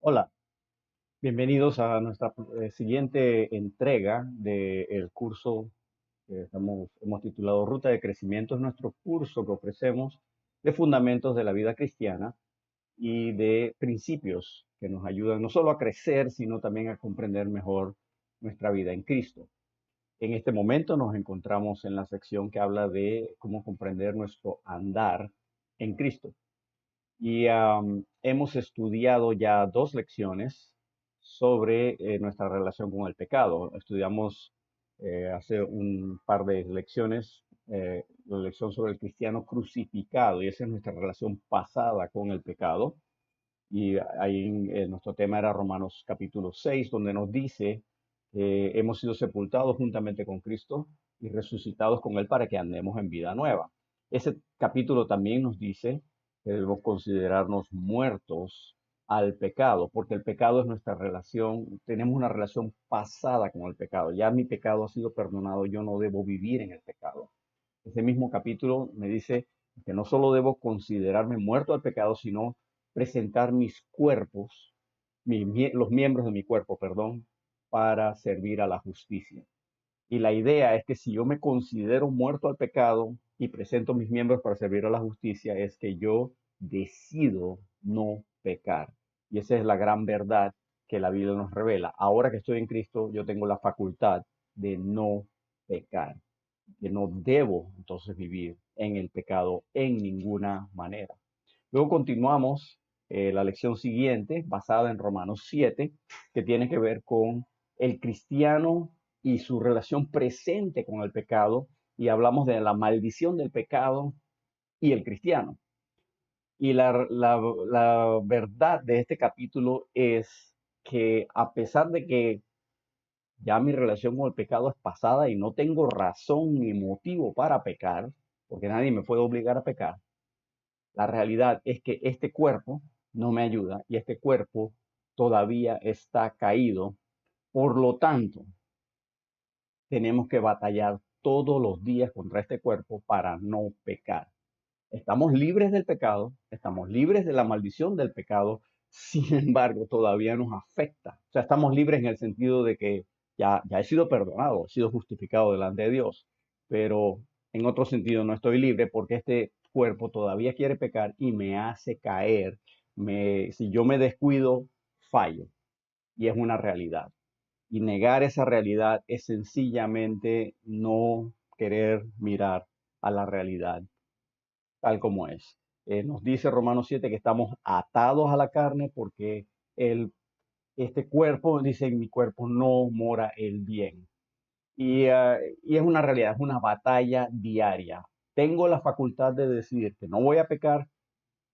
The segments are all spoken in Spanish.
Hola, bienvenidos a nuestra siguiente entrega del curso que hemos titulado Ruta de Crecimiento. Es nuestro curso que ofrecemos de fundamentos de la vida cristiana y de principios que nos ayudan no solo a crecer, sino también a comprender mejor nuestra vida en Cristo. En este momento nos encontramos en la sección que habla de cómo comprender nuestro andar en Cristo. Y hemos estudiado ya dos lecciones sobre nuestra relación con el pecado. Estudiamos hace un par de lecciones la lección sobre el cristiano crucificado, y esa es nuestra relación pasada con el pecado. Y ahí nuestro tema era Romanos capítulo 6, donde nos dice que hemos sido sepultados juntamente con Cristo y resucitados con Él para que andemos en vida nueva. Ese capítulo también nos dice que debemos considerarnos muertos al pecado, porque el pecado es nuestra relación, tenemos una relación pasada con el pecado. Ya mi pecado ha sido perdonado, yo no debo vivir en el pecado. Ese mismo capítulo me dice que no solo debo considerarme muerto al pecado, sino presentar mis cuerpos, los miembros de mi cuerpo, perdón, para servir a la justicia. Y la idea es que si yo me considero muerto al pecado y presento mis miembros para servir a la justicia, es que yo decido no pecar. Y esa es la gran verdad que la Biblia nos revela. Ahora que estoy en Cristo, yo tengo la facultad de no pecar, que no debo entonces vivir en el pecado en ninguna manera. Luego continuamos la lección siguiente, basada en Romanos 7, que tiene que ver con el cristiano y su relación presente con el pecado, y hablamos de la maldición del pecado y el cristiano. Y la verdad de este capítulo es que a pesar de que ya mi relación con el pecado es pasada y no tengo razón ni motivo para pecar, porque nadie me puede obligar a pecar, la realidad es que este cuerpo no me ayuda y este cuerpo todavía está caído. Por lo tanto, tenemos que batallar todos los días contra este cuerpo para no pecar. Estamos libres del pecado, estamos libres de la maldición del pecado, sin embargo, todavía nos afecta. O sea, estamos libres en el sentido de que ya he sido perdonado, he sido justificado delante de Dios, pero en otro sentido no estoy libre porque este cuerpo todavía quiere pecar y me hace caer. Si yo me descuido, fallo, y es una realidad. Y negar esa realidad es sencillamente no querer mirar a la realidad tal como es. Nos dice Romanos 7 que estamos atados a la carne porque el, este cuerpo, dice, en mi cuerpo no mora el bien. Y es una realidad, es una batalla diaria. Tengo la facultad de decidir que no voy a pecar,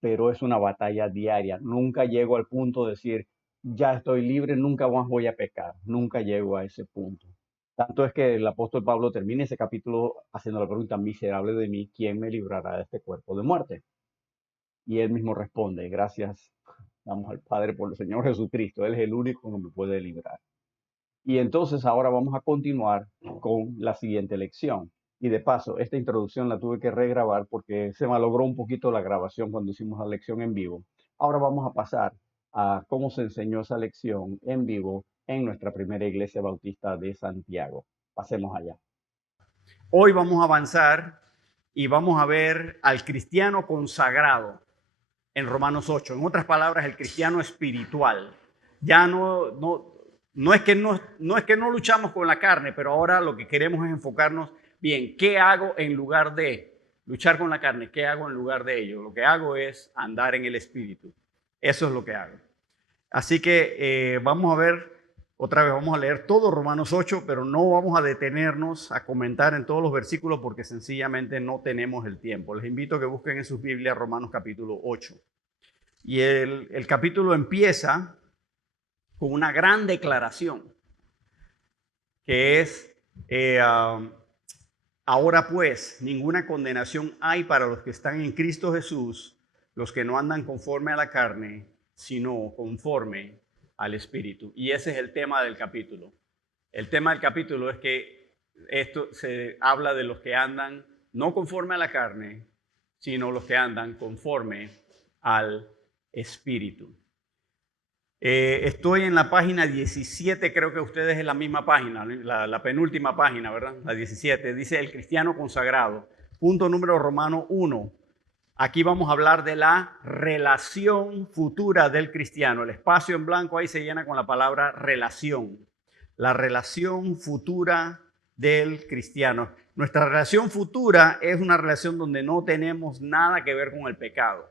pero es una batalla diaria. Nunca llego al punto de decir, ya estoy libre, nunca más voy a pecar. Nunca llego a ese punto. Tanto es que el apóstol Pablo termina ese capítulo haciendo la pregunta, miserable de mí, ¿quién me librará de este cuerpo de muerte? Y él mismo responde, gracias damos al Padre por el Señor Jesucristo. Él es el único que me puede librar. Y entonces ahora vamos a continuar con la siguiente lección. Y de paso, esta introducción la tuve que regrabar porque se malogró un poquito la grabación cuando hicimos la lección en vivo. Ahora vamos a pasar a cómo se enseñó esa lección en vivo en nuestra primera iglesia bautista de Santiago. Pasemos allá. Hoy vamos a avanzar y vamos a ver al cristiano consagrado en Romanos 8. En otras palabras, el cristiano espiritual. Ya no es que no luchamos con la carne, pero ahora lo que queremos es enfocarnos bien, ¿qué hago en lugar de luchar con la carne? ¿Qué hago en lugar de ello? Lo que hago es andar en el espíritu. Eso es lo que hago. Así que vamos a ver, otra vez vamos a leer todo Romanos 8, pero no vamos a detenernos a comentar en todos los versículos porque sencillamente no tenemos el tiempo. Les invito a que busquen en sus Biblias Romanos capítulo 8. Y el capítulo empieza con una gran declaración, que es, ahora pues, ninguna condenación hay para los que están en Cristo Jesús, los que no andan conforme a la carne, sino conforme al Espíritu. Y ese es el tema del capítulo. El tema del capítulo es que esto se habla de los que andan no conforme a la carne, sino los que andan conforme al Espíritu. Estoy en la página 17, creo que ustedes en la misma página, la penúltima página, ¿verdad? La 17, dice el cristiano consagrado. Punto número romano 1. Aquí vamos a hablar de la relación futura del cristiano. El espacio en blanco ahí se llena con la palabra relación. La relación futura del cristiano. Nuestra relación futura es una relación donde no tenemos nada que ver con el pecado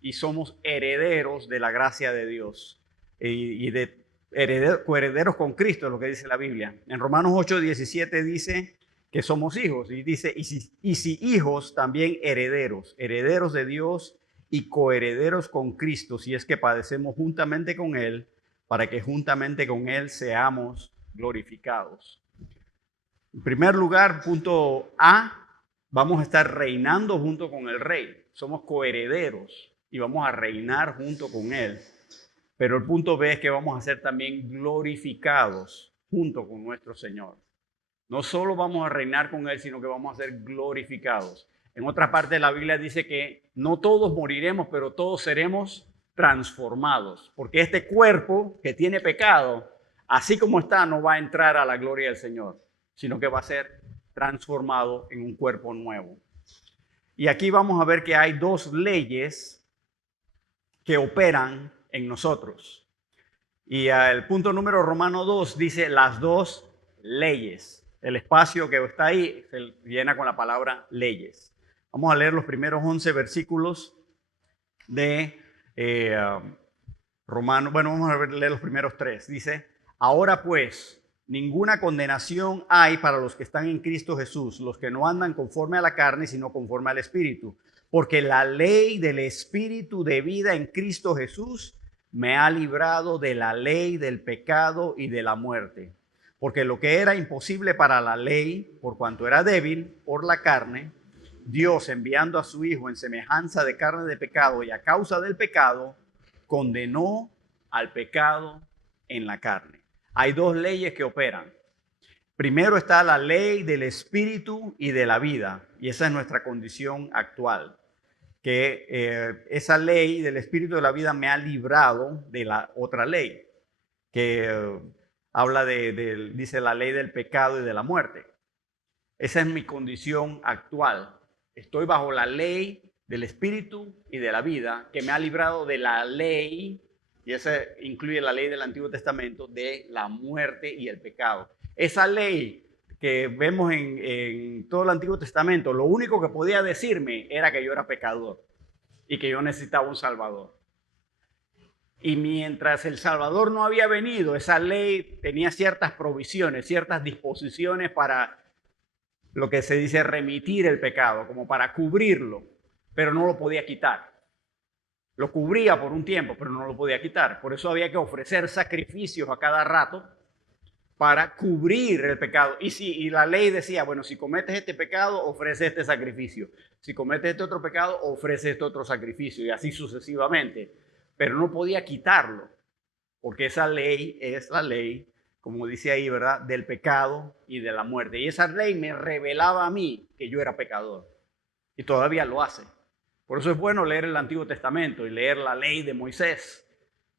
y somos herederos de la gracia de Dios y de coherederos con Cristo, es lo que dice la Biblia. En Romanos 8:17 dice que somos hijos y dice, y si hijos, también herederos, herederos de Dios y coherederos con Cristo, si es que padecemos juntamente con Él, para que juntamente con Él seamos glorificados. En primer lugar, punto A, vamos a estar reinando junto con el Rey. Somos coherederos y vamos a reinar junto con Él. Pero el punto B es que vamos a ser también glorificados junto con nuestro Señor. No solo vamos a reinar con Él, sino que vamos a ser glorificados. En otra parte de la Biblia dice que no todos moriremos, pero todos seremos transformados. Porque este cuerpo que tiene pecado, así como está, no va a entrar a la gloria del Señor, sino que va a ser transformado en un cuerpo nuevo. Y aquí vamos a ver que hay dos leyes que operan en nosotros. Y el punto número romano 2 dice las dos leyes. El espacio que está ahí se llena con la palabra leyes. Vamos a leer los primeros 11 versículos de Romanos. Bueno, vamos a leer los primeros 3. Dice, ahora pues, ninguna condenación hay para los que están en Cristo Jesús, los que no andan conforme a la carne, sino conforme al Espíritu. Porque la ley del Espíritu de vida en Cristo Jesús me ha librado de la ley del pecado y de la muerte. Porque lo que era imposible para la ley, por cuanto era débil por la carne, Dios, enviando a su Hijo en semejanza de carne de pecado y a causa del pecado, condenó al pecado en la carne. Hay dos leyes que operan. Primero está la ley del Espíritu y de la vida, y esa es nuestra condición actual. Que esa ley del Espíritu de la vida me ha librado de la otra ley, que habla dice la ley del pecado y de la muerte. Esa es mi condición actual. Estoy bajo la ley del Espíritu y de la vida, que me ha librado de la ley, y esa incluye la ley del Antiguo Testamento, de la muerte y el pecado. Esa ley que vemos en todo el Antiguo Testamento, lo único que podía decirme era que yo era pecador y que yo necesitaba un Salvador. Y mientras el Salvador no había venido, esa ley tenía ciertas provisiones, ciertas disposiciones para lo que se dice remitir el pecado, como para cubrirlo, pero no lo podía quitar. Lo cubría por un tiempo, pero no lo podía quitar. Por eso había que ofrecer sacrificios a cada rato para cubrir el pecado. Y la ley decía, bueno, si cometes este pecado, ofrece este sacrificio. Si cometes este otro pecado, ofrece este otro sacrificio. Y así sucesivamente. Pero no podía quitarlo, porque esa ley es la ley, como dice ahí, ¿verdad?, del pecado y de la muerte. Y esa ley me revelaba a mí que yo era pecador. Y todavía lo hace. Por eso es bueno leer el Antiguo Testamento y leer la ley de Moisés,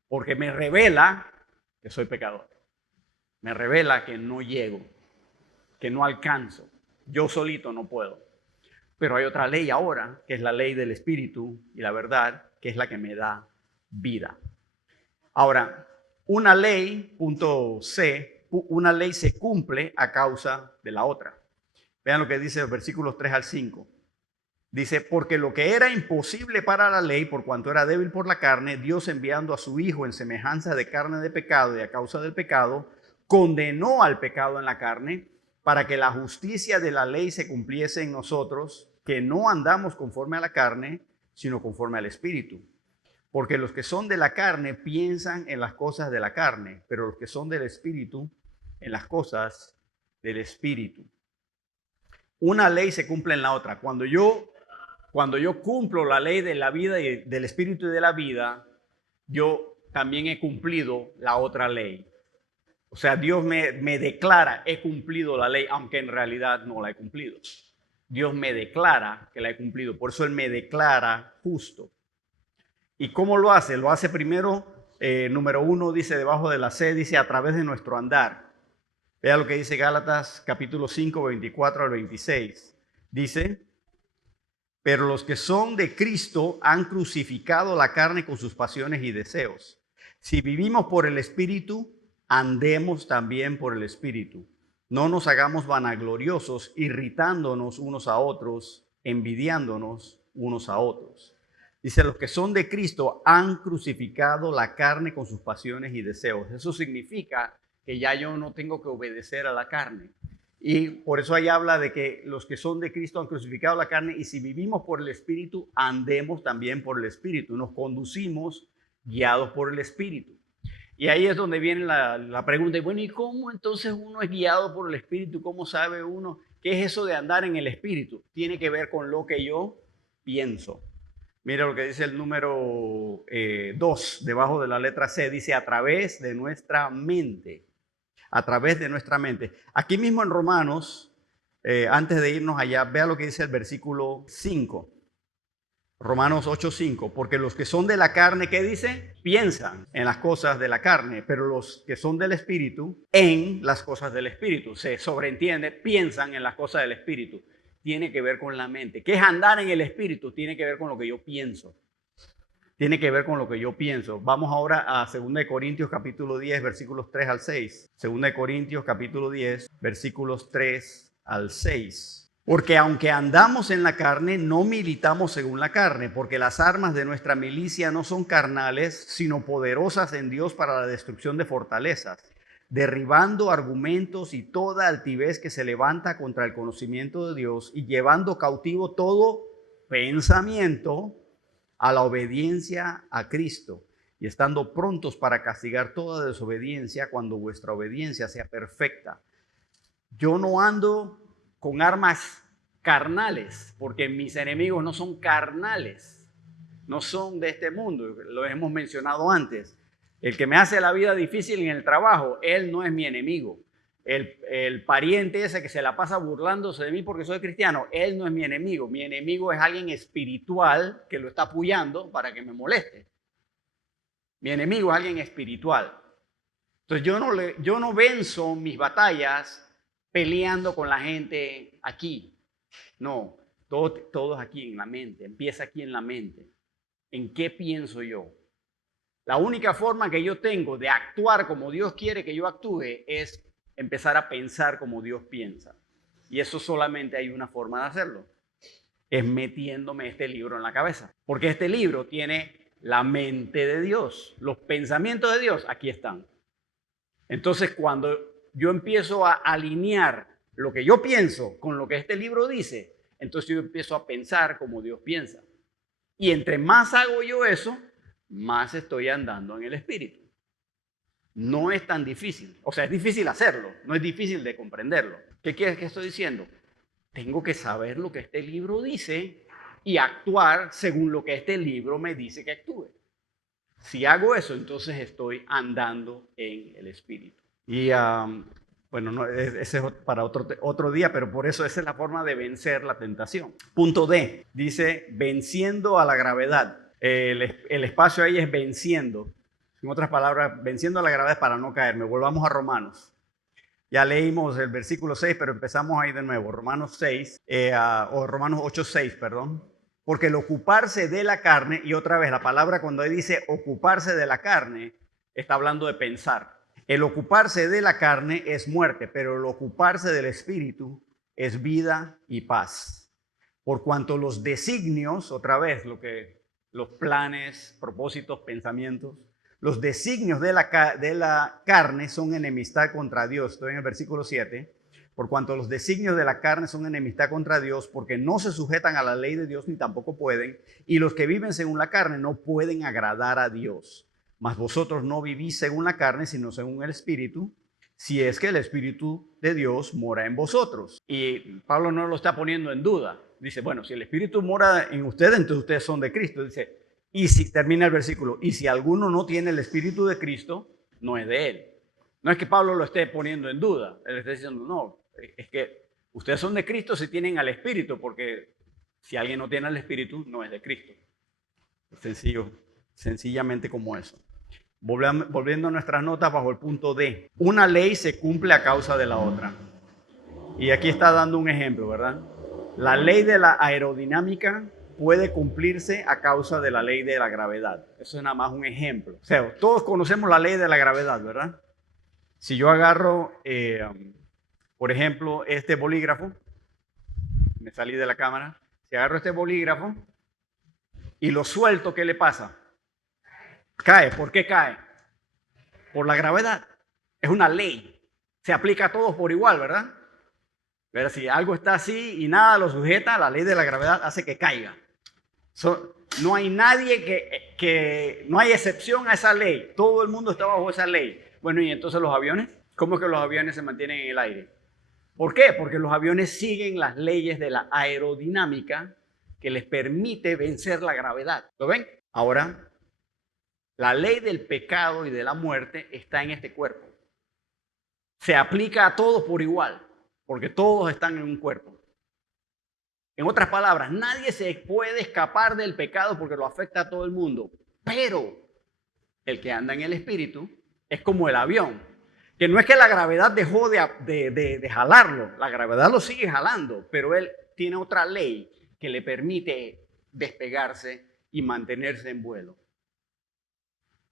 porque me revela que soy pecador. Me revela que no llego, que no alcanzo. Yo solito no puedo. Pero hay otra ley ahora, que es la ley del Espíritu y la verdad, que es la que me da vida. Ahora, una ley, punto C, una ley se cumple a causa de la otra. Vean lo que dice los versículos 3 al 5. Dice, porque lo que era imposible para la ley, por cuanto era débil por la carne, Dios enviando a su Hijo en semejanza de carne de pecado y a causa del pecado, condenó al pecado en la carne para que la justicia de la ley se cumpliese en nosotros, que no andamos conforme a la carne, sino conforme al Espíritu. Porque los que son de la carne piensan en las cosas de la carne, pero los que son del Espíritu, en las cosas del Espíritu. Una ley se cumple en la otra. Cuando yo cumplo la ley de la vida y del Espíritu y de la vida, yo también he cumplido la otra ley. O sea, Dios me declara, he cumplido la ley, aunque en realidad no la he cumplido. Dios me declara que la he cumplido. Por eso Él me declara justo. ¿Y cómo lo hace? Lo hace primero número 1 dice, debajo de la C, dice a través de nuestro andar. Vea lo que dice Gálatas capítulo 5, 24 al 26. Dice, pero los que son de Cristo han crucificado la carne con sus pasiones y deseos. Si vivimos por el Espíritu, andemos también por el Espíritu. No nos hagamos vanagloriosos, irritándonos unos a otros, envidiándonos unos a otros. Dice, los que son de Cristo han crucificado la carne con sus pasiones y deseos. Eso significa que ya yo no tengo que obedecer a la carne. Y por eso ahí habla de que los que son de Cristo han crucificado la carne y si vivimos por el Espíritu, andemos también por el Espíritu. Nos conducimos guiados por el Espíritu. Y ahí es donde viene la pregunta, bueno, ¿y cómo entonces uno es guiado por el Espíritu? ¿Cómo sabe uno qué es eso de andar en el Espíritu? Tiene que ver con lo que yo pienso. Mira lo que dice el número 2, debajo de la letra C, dice a través de nuestra mente. A través de nuestra mente. Aquí mismo en Romanos, antes de irnos allá, vea lo que dice el versículo 5. Romanos 8:5, porque los que son de la carne, ¿qué dice? Piensan en las cosas de la carne, pero los que son del Espíritu, en las cosas del Espíritu. Se sobreentiende, piensan en las cosas del Espíritu. Tiene que ver con la mente. ¿Qué es andar en el Espíritu? Tiene que ver con lo que yo pienso. Tiene que ver con lo que yo pienso. Vamos ahora a 2 Corintios capítulo 10, versículos 3 al 6. 2 Corintios capítulo 10, versículos 3 al 6. Porque aunque andamos en la carne, no militamos según la carne, porque las armas de nuestra milicia no son carnales, sino poderosas en Dios para la destrucción de fortalezas, derribando argumentos y toda altivez que se levanta contra el conocimiento de Dios y llevando cautivo todo pensamiento a la obediencia a Cristo y estando prontos para castigar toda desobediencia cuando vuestra obediencia sea perfecta. Yo no ando con armas carnales, porque mis enemigos no son carnales, no son de este mundo, lo hemos mencionado antes. El que me hace la vida difícil en el trabajo, él no es mi enemigo. El pariente ese que se la pasa burlándose de mí porque soy cristiano, él no es mi enemigo. Mi enemigo es alguien espiritual que lo está apoyando para que me moleste. Mi enemigo es alguien espiritual. Entonces yo no venzo mis batallas peleando con la gente aquí. No, todo es aquí en la mente. Empieza aquí en la mente. ¿En qué pienso yo? La única forma que yo tengo de actuar como Dios quiere que yo actúe es empezar a pensar como Dios piensa. Y eso solamente hay una forma de hacerlo. Es metiéndome este libro en la cabeza. Porque este libro tiene la mente de Dios. Los pensamientos de Dios aquí están. Entonces cuando yo empiezo a alinear lo que yo pienso con lo que este libro dice, entonces yo empiezo a pensar como Dios piensa. Y entre más hago yo eso, más estoy andando en el Espíritu. No es tan difícil. O sea, es difícil hacerlo, no es difícil de comprenderlo. ¿Qué quieres que estoy diciendo? Tengo que saber lo que este libro dice y actuar según lo que este libro me dice que actúe. Si hago eso, entonces estoy andando en el Espíritu. Y bueno, no, ese es para otro día, pero por eso esa es la forma de vencer la tentación. Punto D, dice venciendo a la gravedad. El espacio ahí es venciendo. En otras palabras, venciendo a la gravedad para no caerme. Volvamos a Romanos. Ya leímos el versículo 6, pero empezamos ahí de nuevo. Romanos 6, o Romanos 8, 6, perdón. Porque el ocuparse de la carne, y otra vez la palabra cuando dice ocuparse de la carne, está hablando de pensar. El ocuparse de la carne es muerte, pero el ocuparse del espíritu es vida y paz. Por cuanto los designios, otra vez los planes, propósitos, pensamientos, los designios de la carne son enemistad contra Dios. Estoy en el versículo 7. Por cuanto los designios de la carne son enemistad contra Dios, porque no se sujetan a la ley de Dios ni tampoco pueden, y los que viven según la carne no pueden agradar a Dios. Mas vosotros no vivís según la carne, sino según el Espíritu, si es que el Espíritu de Dios mora en vosotros. Y Pablo no lo está poniendo en duda. Dice, bueno, si el Espíritu mora en ustedes, entonces ustedes son de Cristo. Dice, y si termina el versículo, y si alguno no tiene el Espíritu de Cristo, no es de él. No es que Pablo lo esté poniendo en duda. Él está diciendo, no, es que ustedes son de Cristo si tienen al Espíritu, porque si alguien no tiene al Espíritu, no es de Cristo. Sencillo, sencillamente como eso. Volviendo a nuestras notas bajo el punto D. Una ley se cumple a causa de la otra. Y aquí está dando un ejemplo, ¿verdad? La ley de la aerodinámica puede cumplirse a causa de la ley de la gravedad. Eso es nada más un ejemplo. O sea, todos conocemos la ley de la gravedad, ¿verdad? Si yo agarro, por ejemplo, este bolígrafo, me salí de la cámara, si agarro este bolígrafo y lo suelto, ¿qué le pasa? Cae. ¿Por qué cae? Por la gravedad. Es una ley. Se aplica a todos por igual, ¿verdad? Pero si algo está así y nada lo sujeta, la ley de la gravedad hace que caiga. No hay nadie no hay excepción a esa ley. Todo el mundo está bajo esa ley. Bueno, ¿y entonces los aviones? ¿Cómo es que los aviones se mantienen en el aire? ¿Por qué? Porque los aviones siguen las leyes de la aerodinámica que les permite vencer la gravedad. ¿Lo ven? Ahora, la ley del pecado y de la muerte está en este cuerpo. Se aplica a todos por igual, porque todos están en un cuerpo. En otras palabras, nadie se puede escapar del pecado porque lo afecta a todo el mundo. Pero el que anda en el espíritu es como el avión, que no es que la gravedad dejó de jalarlo, la gravedad lo sigue jalando, pero él tiene otra ley que le permite despegarse y mantenerse en vuelo.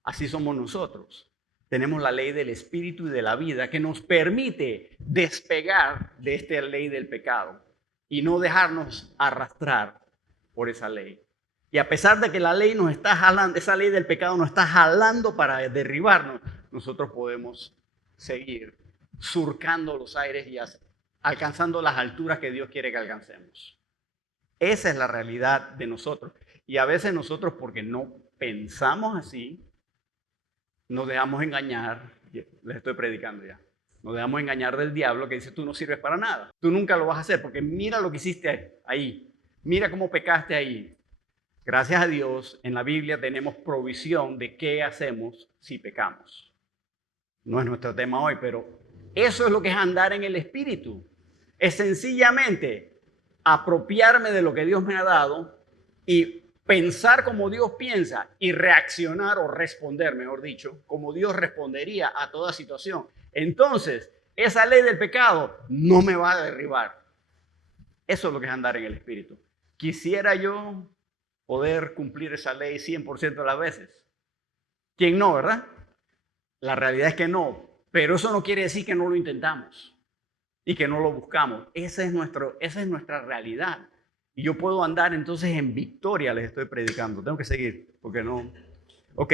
Así somos nosotros. Tenemos la ley del espíritu y de la vida que nos permite despegar de esta ley del pecado y no dejarnos arrastrar por esa ley. Y a pesar de que la ley nos está jalando, esa ley del pecado nos está jalando para derribarnos, nosotros podemos seguir surcando los aires y alcanzando las alturas que Dios quiere que alcancemos. Esa es la realidad de nosotros. Y a veces nosotros, porque no pensamos así, nos dejamos engañar. Les estoy predicando ya. Nos dejamos engañar del diablo que dice: tú no sirves para nada. Tú nunca lo vas a hacer porque mira lo que hiciste ahí. Mira cómo pecaste ahí. Gracias a Dios, en la Biblia tenemos provisión de qué hacemos si pecamos. No es nuestro tema hoy, pero eso es lo que es andar en el Espíritu. Es sencillamente apropiarme de lo que Dios me ha dado y pensar como Dios piensa y reaccionar o responder, mejor dicho, como Dios respondería a toda situación. Entonces, esa ley del pecado no me va a derribar. Eso es lo que es andar en el Espíritu. Quisiera yo poder cumplir esa ley 100% de las veces. ¿Quién no, verdad? La realidad es que no, pero eso no quiere decir que no lo intentamos y que no lo buscamos. Esa es nuestra realidad. Y yo puedo andar entonces en victoria, les estoy predicando. Tengo que seguir, porque no. Ok,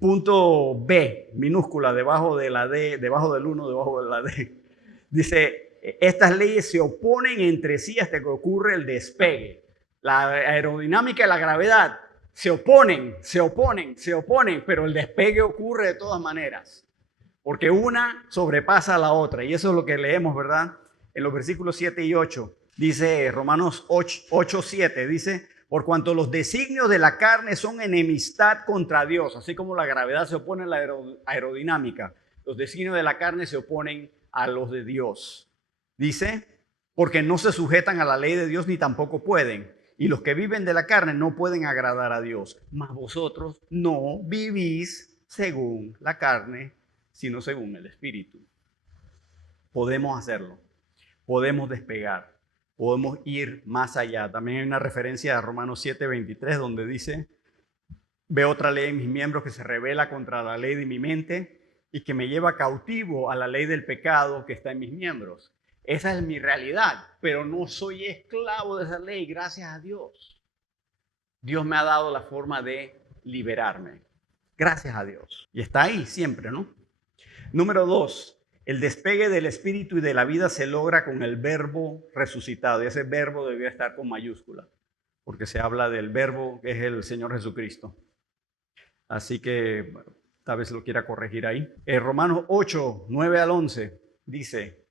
punto B, minúscula, debajo de la D, debajo del 1, debajo de la D. Dice, estas leyes se oponen entre sí hasta que ocurre el despegue. La aerodinámica y la gravedad se oponen, pero el despegue ocurre de todas maneras. Porque una sobrepasa a la otra. Y eso es lo que leemos, ¿verdad? En los versículos 7 y 8. Dice Romanos 8:7, dice: por cuanto los designios de la carne son enemistad contra Dios, así como la gravedad se opone a la aerodinámica, los designios de la carne se oponen a los de Dios. Dice, porque no se sujetan a la ley de Dios ni tampoco pueden, y los que viven de la carne no pueden agradar a Dios. Mas vosotros no vivís según la carne, sino según el Espíritu. Podemos hacerlo, podemos despegar. Podemos ir más allá. También hay una referencia a Romanos 7:23 donde dice: veo otra ley en mis miembros que se revela contra la ley de mi mente y que me lleva cautivo a la ley del pecado que está en mis miembros. Esa es mi realidad, pero no soy esclavo de esa ley, gracias a Dios. Dios me ha dado la forma de liberarme. Gracias a Dios. Y está ahí siempre, ¿no? Número 2. El despegue del espíritu y de la vida se logra con el verbo resucitado. Y ese verbo debía estar con mayúscula, porque se habla del verbo que es el Señor Jesucristo. Así que, bueno, tal vez lo quiera corregir ahí. Romanos 8:9 al 11 dice: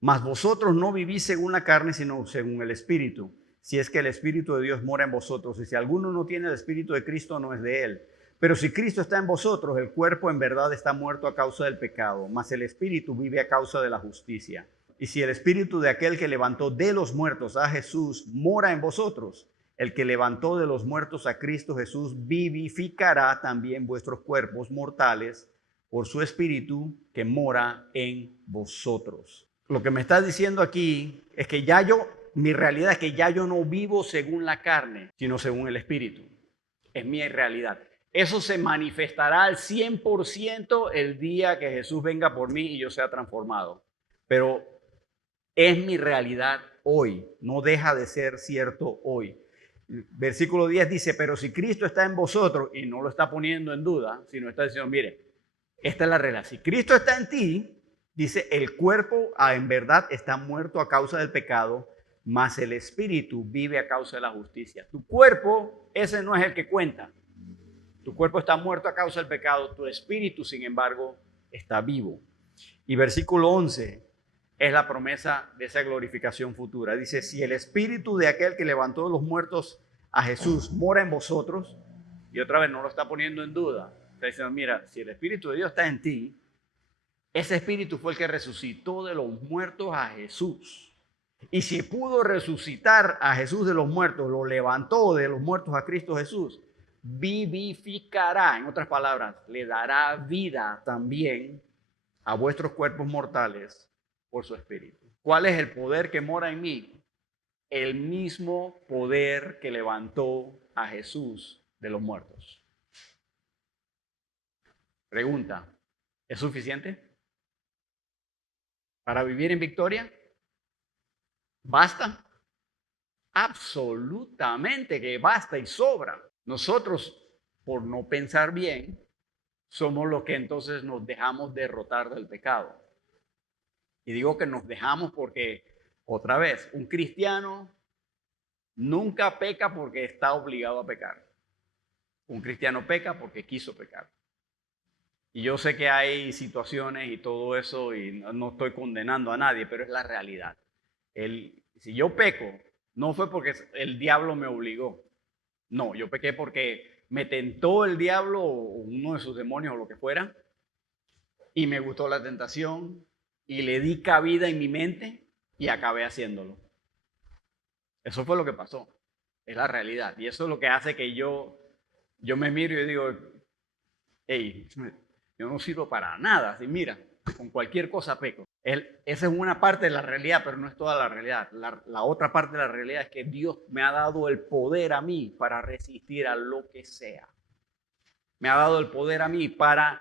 mas vosotros no vivís según la carne, sino según el Espíritu. Si es que el Espíritu de Dios mora en vosotros. Y si alguno no tiene el Espíritu de Cristo, no es de él. Pero si Cristo está en vosotros, el cuerpo en verdad está muerto a causa del pecado, mas el Espíritu vive a causa de la justicia. Y si el Espíritu de aquel que levantó de los muertos a Jesús mora en vosotros, el que levantó de los muertos a Cristo Jesús vivificará también vuestros cuerpos mortales por su Espíritu que mora en vosotros. Lo que me está diciendo aquí es que mi realidad es que ya yo no vivo según la carne, sino según el Espíritu. Es mi realidad. Eso se manifestará al 100% el día que Jesús venga por mí y yo sea transformado. Pero es mi realidad hoy, no deja de ser cierto hoy. Versículo 10 dice, pero si Cristo está en vosotros, y no lo está poniendo en duda, sino está diciendo, mire, esta es la regla. Si Cristo está en ti, dice, el cuerpo en verdad está muerto a causa del pecado, mas el espíritu vive a causa de la justicia. Tu cuerpo, ese no es el que cuenta. Tu cuerpo está muerto a causa del pecado, tu espíritu, sin embargo, está vivo. Y versículo 11 es la promesa de esa glorificación futura. Dice, si el espíritu de aquel que levantó de los muertos a Jesús mora en vosotros, y otra vez no lo está poniendo en duda, está diciendo, mira, si el espíritu de Dios está en ti, ese espíritu fue el que resucitó de los muertos a Jesús. Y si pudo resucitar a Jesús de los muertos, lo levantó de los muertos a Cristo Jesús, vivificará, en otras palabras, le dará vida también a vuestros cuerpos mortales por su espíritu. ¿Cuál es el poder que mora en mí? El mismo poder que levantó a Jesús de los muertos. Pregunta, ¿es suficiente para vivir en victoria? ¿Basta? Absolutamente que basta y sobra. Nosotros, por no pensar bien, somos los que entonces nos dejamos derrotar del pecado. Y digo que nos dejamos porque, otra vez, un cristiano nunca peca porque está obligado a pecar. Un cristiano peca porque quiso pecar. Y yo sé que hay situaciones y todo eso y no estoy condenando a nadie, pero es la realidad. Si yo peco, no fue porque el diablo me obligó. No, yo pequé porque me tentó el diablo o uno de sus demonios o lo que fuera y me gustó la tentación y le di cabida en mi mente y acabé haciéndolo. Eso fue lo que pasó. Es la realidad. Y eso es lo que hace que yo me miro y digo, hey, yo no sirvo para nada. Así, mira, con cualquier cosa peco. Esa es una parte de la realidad, pero no es toda la realidad. La otra parte de la realidad es que Dios me ha dado el poder a mí para resistir a lo que sea. Me ha dado el poder a mí para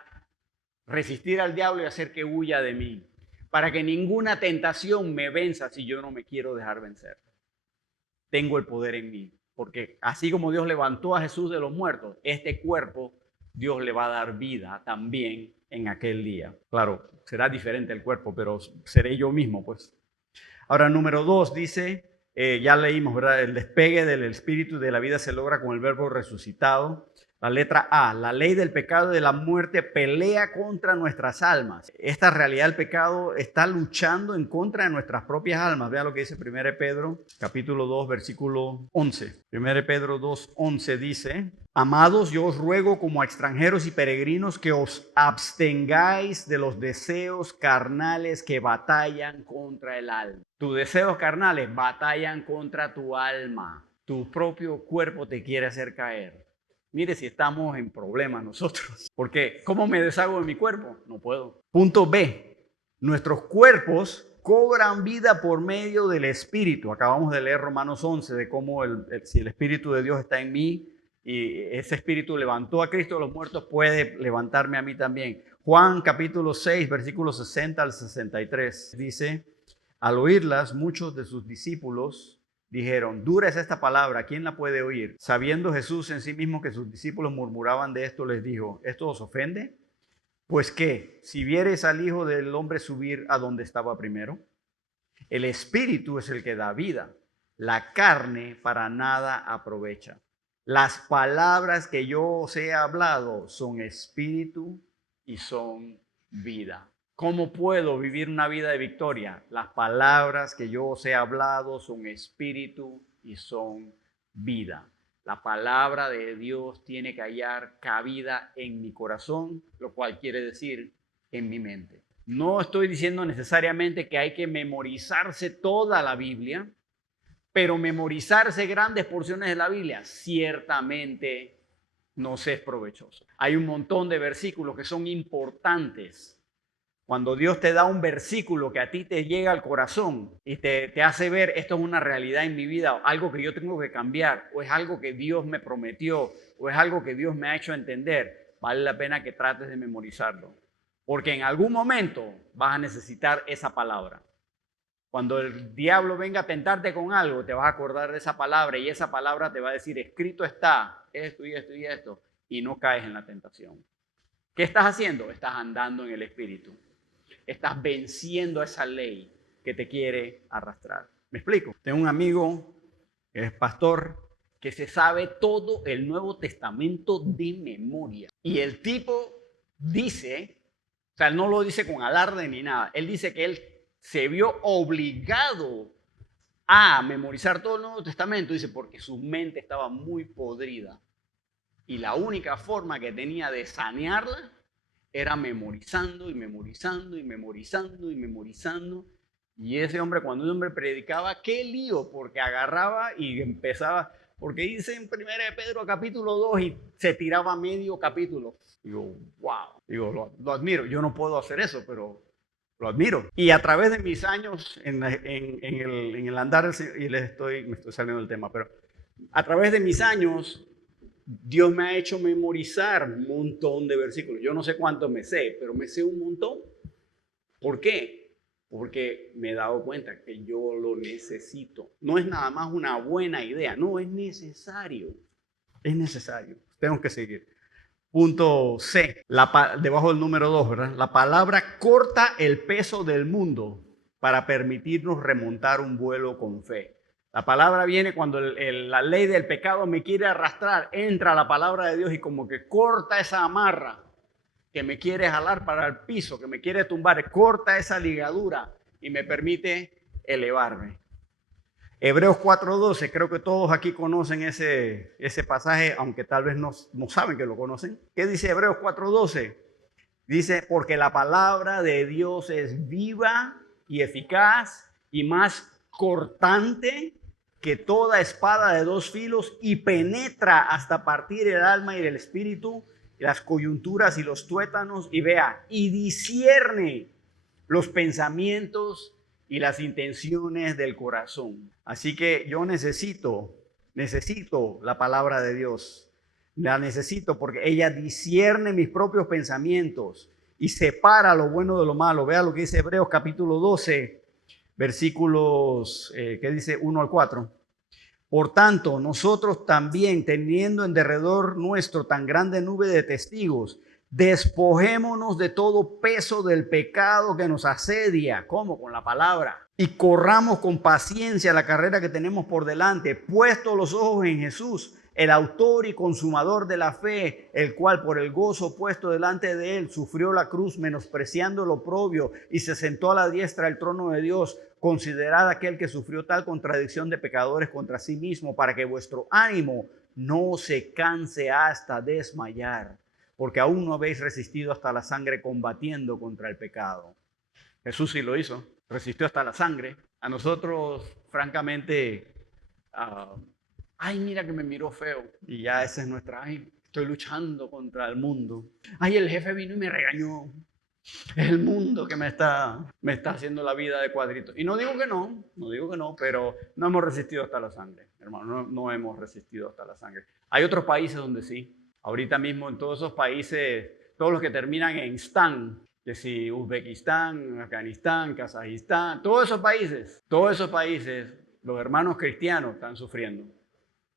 resistir al diablo y hacer que huya de mí. Para que ninguna tentación me venza si yo no me quiero dejar vencer. Tengo el poder en mí. Porque así como Dios levantó a Jesús de los muertos, este cuerpo Dios le va a dar vida también en aquel día. Claro, será diferente el cuerpo, pero seré yo mismo, pues. Ahora, número 2 dice, ya leímos, ¿verdad? El despegue del espíritu de la vida se logra con el verbo resucitado. La letra A, la ley del pecado y de la muerte pelea contra nuestras almas. Esta realidad del pecado está luchando en contra de nuestras propias almas. Vean lo que dice 1 Pedro, capítulo 2, versículo 11. 1 Pedro 2, 11 dice, amados, yo os ruego como a extranjeros y peregrinos que os abstengáis de los deseos carnales que batallan contra el alma. Tus deseos carnales batallan contra tu alma. Tu propio cuerpo te quiere hacer caer. Mire si estamos en problemas nosotros. Porque ¿cómo me deshago de mi cuerpo? No puedo. Punto B. Nuestros cuerpos cobran vida por medio del Espíritu. Acabamos de leer Romanos 11 de cómo si el Espíritu de Dios está en mí y ese Espíritu levantó a Cristo de los muertos, puede levantarme a mí también. Juan capítulo 6, versículos 60 al 63 dice, al oírlas muchos de sus discípulos dijeron, dura es esta palabra, ¿quién la puede oír? Sabiendo Jesús en sí mismo que sus discípulos murmuraban de esto, les dijo, ¿esto os ofende? Pues qué, si vieres al Hijo del Hombre subir a donde estaba primero, el Espíritu es el que da vida, la carne para nada aprovecha. Las palabras que yo os he hablado son espíritu y son vida. ¿Cómo puedo vivir una vida de victoria? Las palabras que yo os he hablado son espíritu y son vida. La palabra de Dios tiene que hallar cabida en mi corazón, lo cual quiere decir en mi mente. No estoy diciendo necesariamente que hay que memorizarse toda la Biblia, Pero memorizarse grandes porciones de la Biblia ciertamente nos es provechoso. Hay un montón de versículos que son importantes. Cuando Dios te da un versículo que a ti te llega al corazón y te hace ver esto es una realidad en mi vida, algo que yo tengo que cambiar, o es algo que Dios me prometió, o es algo que Dios me ha hecho entender, vale la pena que trates de memorizarlo. Porque en algún momento vas a necesitar esa palabra. Cuando el diablo venga a tentarte con algo, te vas a acordar de esa palabra y esa palabra te va a decir, escrito está esto y esto y esto, y no caes en la tentación. ¿Qué estás haciendo? Estás andando en el Espíritu. Estás venciendo esa ley que te quiere arrastrar. ¿Me explico? Tengo un amigo que es pastor que se sabe todo el Nuevo Testamento de memoria. Y el tipo dice, o sea, él no lo dice con alarde ni nada, él dice que él se vio obligado a memorizar todo el Nuevo Testamento, dice, porque su mente estaba muy podrida. Y la única forma que tenía de sanearla era memorizando y memorizando y memorizando y memorizando. Y ese hombre, cuando un hombre predicaba, qué lío, porque agarraba y empezaba, porque dice en 1 de Pedro capítulo 2 y se tiraba medio capítulo. Digo, wow, digo, lo admiro. Yo no puedo hacer eso, pero lo admiro. Y a través de mis años en el andar, y me estoy saliendo del tema, pero a través de mis años, Dios me ha hecho memorizar un montón de versículos. Yo no sé cuántos me sé, pero me sé un montón. ¿Por qué? Porque me he dado cuenta que yo lo necesito. No es nada más una buena idea, no, es necesario. Es necesario. Tengo que seguir. Punto C, debajo del número 2, ¿verdad? La palabra corta el peso del mundo para permitirnos remontar un vuelo con fe. La palabra viene cuando la ley del pecado me quiere arrastrar, entra la palabra de Dios y como que corta esa amarra que me quiere jalar para el piso, que me quiere tumbar, corta esa ligadura y me permite elevarme. Hebreos 4:12, creo que todos aquí conocen ese pasaje, aunque tal vez no saben que lo conocen. ¿Qué dice Hebreos 4:12? Dice, porque la palabra de Dios es viva y eficaz y más cortante que toda espada de dos filos y penetra hasta partir el alma y el espíritu, y las coyunturas y los tuétanos, y vea, y discierne los pensamientos y las intenciones del corazón. Así que yo necesito la palabra de Dios. La necesito porque ella discierne mis propios pensamientos y separa lo bueno de lo malo. Vea lo que dice Hebreos capítulo 12, versículos, ¿qué dice? 1 al 4. Por tanto, nosotros también, teniendo en derredor nuestro tan grande nube de testigos, despojémonos de todo peso del pecado que nos asedia. ¿Cómo? Con la palabra. Y corramos con paciencia la carrera que tenemos por delante, puestos los ojos en Jesús, el autor y consumador de la fe, el cual por el gozo puesto delante de él sufrió la cruz, menospreciando lo oprobio, y se sentó a la diestra del trono de Dios. Considerad aquel que sufrió tal contradicción de pecadores contra sí mismo, para que vuestro ánimo no se canse hasta desmayar, porque aún no habéis resistido hasta la sangre combatiendo contra el pecado. Jesús sí lo hizo, resistió hasta la sangre. A nosotros, francamente, ay, mira que me miró feo. Y ya esa es nuestra, ay, estoy luchando contra el mundo. Ay, el jefe vino y me regañó. Es el mundo que me está haciendo la vida de cuadritos. Y no digo que no, pero no hemos resistido hasta la sangre, hermano, no hemos resistido hasta la sangre. Hay otros países donde sí. Ahorita mismo en todos esos países, todos los que terminan en stan, que si Uzbekistán, Afganistán, Kazajistán, todos esos países, los hermanos cristianos están sufriendo.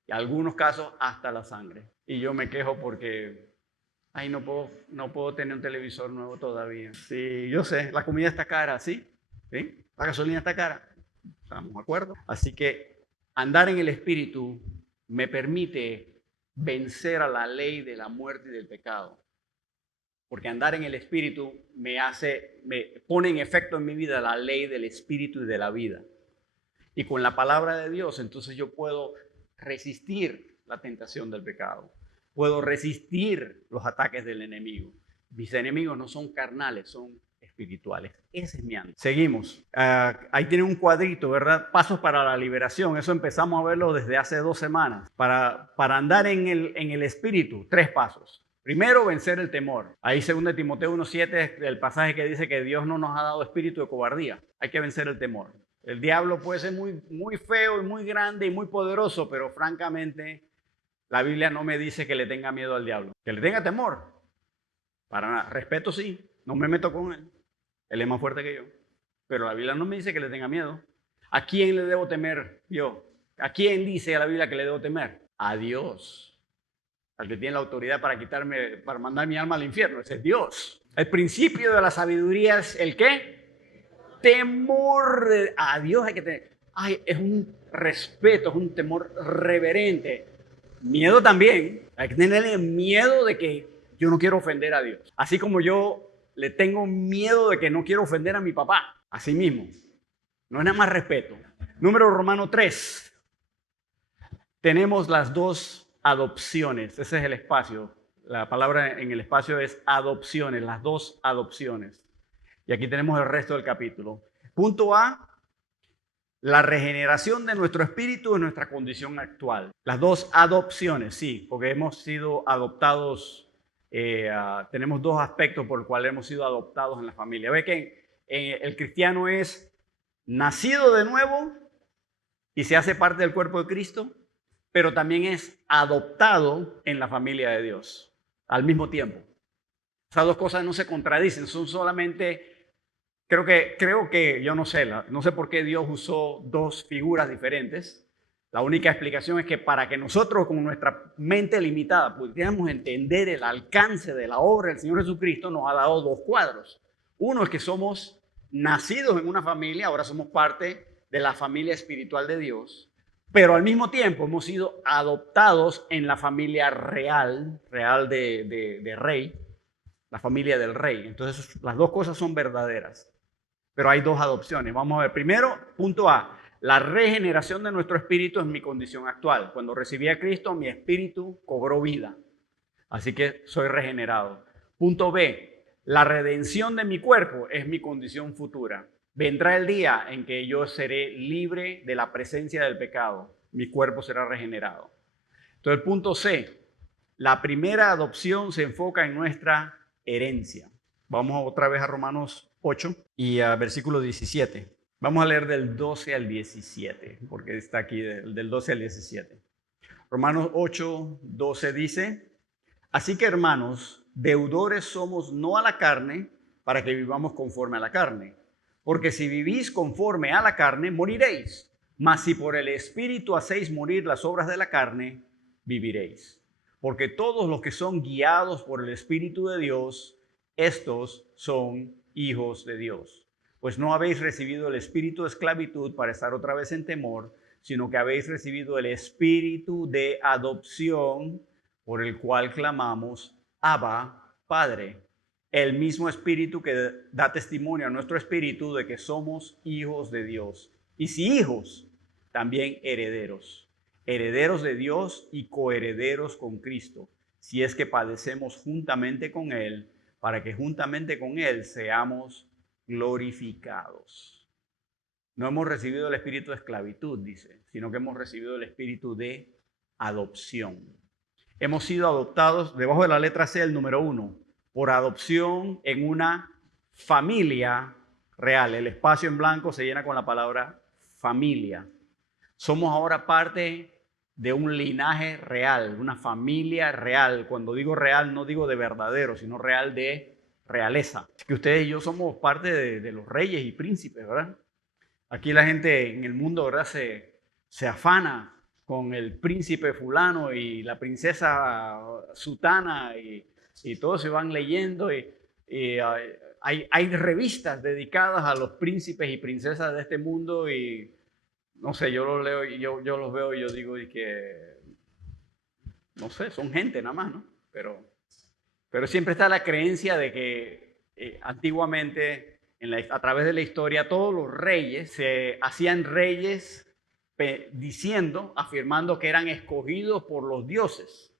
Y en algunos casos hasta la sangre. Y yo me quejo porque ay, no puedo tener un televisor nuevo todavía. Sí, yo sé, la comida está cara, ¿sí? ¿Sí? La gasolina está cara. ¿Estamos de acuerdo? Así que andar en el Espíritu me permite vencer a la ley de la muerte y del pecado. Porque andar en el Espíritu me pone en efecto en mi vida la ley del Espíritu y de la vida. Y con la palabra de Dios, entonces yo puedo resistir la tentación del pecado. Puedo resistir los ataques del enemigo. Mis enemigos no son carnales, son espirituales. Ese es mi ando. Seguimos. Ahí tiene un cuadrito, ¿verdad? Pasos para la liberación. Eso empezamos a verlo desde hace 2 semanas. Para andar en el espíritu, 3 pasos. Primero, vencer el temor. Ahí 2 Timoteo 1:7 es el pasaje que dice que Dios no nos ha dado espíritu de cobardía. Hay que vencer el temor. El diablo puede ser muy, muy feo y muy grande y muy poderoso, pero francamente la Biblia no me dice que le tenga miedo al diablo. Que le tenga temor. Para nada. Respeto sí, no me meto con él. Él es más fuerte que yo. Pero la Biblia no me dice que le tenga miedo. ¿A quién le debo temer yo? ¿A quién dice la Biblia que le debo temer? A Dios. Al que tiene la autoridad para mandar mi alma al infierno. Ese es Dios. El principio de la sabiduría es ¿el qué? Temor a Dios. Hay que tener. Es un respeto, es un temor reverente. Miedo también. Hay que tenerle miedo de que yo no quiero ofender a Dios. Así como yo le tengo miedo de que no quiero ofender a mi papá. Así mismo. No es nada más respeto. Número Romano 3. Tenemos las 2 adopciones. Ese es el espacio. La palabra en el espacio es adopciones. Las 2 adopciones. Y aquí tenemos el resto del capítulo. Punto A. La regeneración de nuestro espíritu en nuestra condición actual. Las 2 adopciones, sí, porque hemos sido adoptados. Tenemos 2 aspectos por los cuales hemos sido adoptados en la familia. Ve que el cristiano es nacido de nuevo y se hace parte del cuerpo de Cristo, pero también es adoptado en la familia de Dios al mismo tiempo. Esas 2 cosas no se contradicen, son solamente, creo que yo no sé por qué Dios usó 2 figuras diferentes. La única explicación es que para que nosotros con nuestra mente limitada pudiéramos entender el alcance de la obra del Señor Jesucristo, nos ha dado 2 cuadros. Uno es que somos nacidos en una familia, ahora somos parte de la familia espiritual de Dios, pero al mismo tiempo hemos sido adoptados en la familia real de rey, la familia del rey. Entonces las 2 cosas son verdaderas, pero hay 2 adopciones. Vamos a ver, primero, punto A. La regeneración de nuestro espíritu es mi condición actual. Cuando recibí a Cristo, mi espíritu cobró vida. Así que soy regenerado. Punto B. La redención de mi cuerpo es mi condición futura. Vendrá el día en que yo seré libre de la presencia del pecado. Mi cuerpo será regenerado. Entonces, el punto C. La primera adopción se enfoca en nuestra herencia. Vamos otra vez a Romanos 8 y a versículo 17. Vamos a leer del 12 al 17, porque está aquí del 12 al 17. Romanos 8, 12 dice: así que, hermanos, deudores somos no a la carne, para que vivamos conforme a la carne. Porque si vivís conforme a la carne, moriréis. Mas si por el Espíritu hacéis morir las obras de la carne, viviréis. Porque todos los que son guiados por el Espíritu de Dios, estos son hijos de Dios. Pues no habéis recibido el espíritu de esclavitud para estar otra vez en temor, sino que habéis recibido el espíritu de adopción, por el cual clamamos, Abba, Padre. El mismo espíritu que da testimonio a nuestro espíritu de que somos hijos de Dios. Y si hijos, también herederos. Herederos de Dios y coherederos con Cristo, si es que padecemos juntamente con Él, para que juntamente con Él seamos glorificados. No hemos recibido el espíritu de esclavitud, dice, sino que hemos recibido el espíritu de adopción. Hemos sido adoptados, debajo de la letra C, el número 1, por adopción en una familia real. El espacio en blanco se llena con la palabra familia. Somos ahora parte de un linaje real, una familia real. Cuando digo real, no digo de verdadero, sino real de realeza. Es que ustedes y yo somos parte de los reyes y príncipes, ¿verdad? Aquí la gente en el mundo, ¿verdad? Se afana con el príncipe fulano y la princesa sutana y todos se van leyendo y hay revistas dedicadas a los príncipes y princesas de este mundo y no sé, yo los leo y yo los veo y yo digo y que no sé, son gente nada más, ¿no? Pero siempre está la creencia de que antiguamente, a través de la historia, todos los reyes se hacían reyes afirmando que eran escogidos por los dioses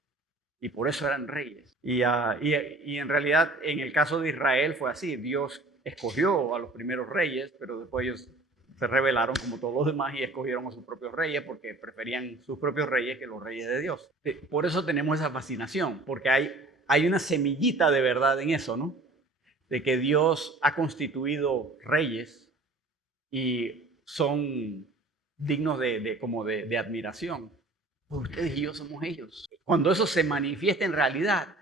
y por eso eran reyes. Y en realidad, en el caso de Israel fue así. Dios escogió a los primeros reyes, pero después ellos se rebelaron como todos los demás y escogieron a sus propios reyes porque preferían sus propios reyes que los reyes de Dios. Por eso tenemos esa fascinación, porque hay una semillita de verdad en eso, ¿no? De que Dios ha constituido reyes y son dignos de admiración. Ustedes y yo somos ellos. Cuando eso se manifiesta en realidad,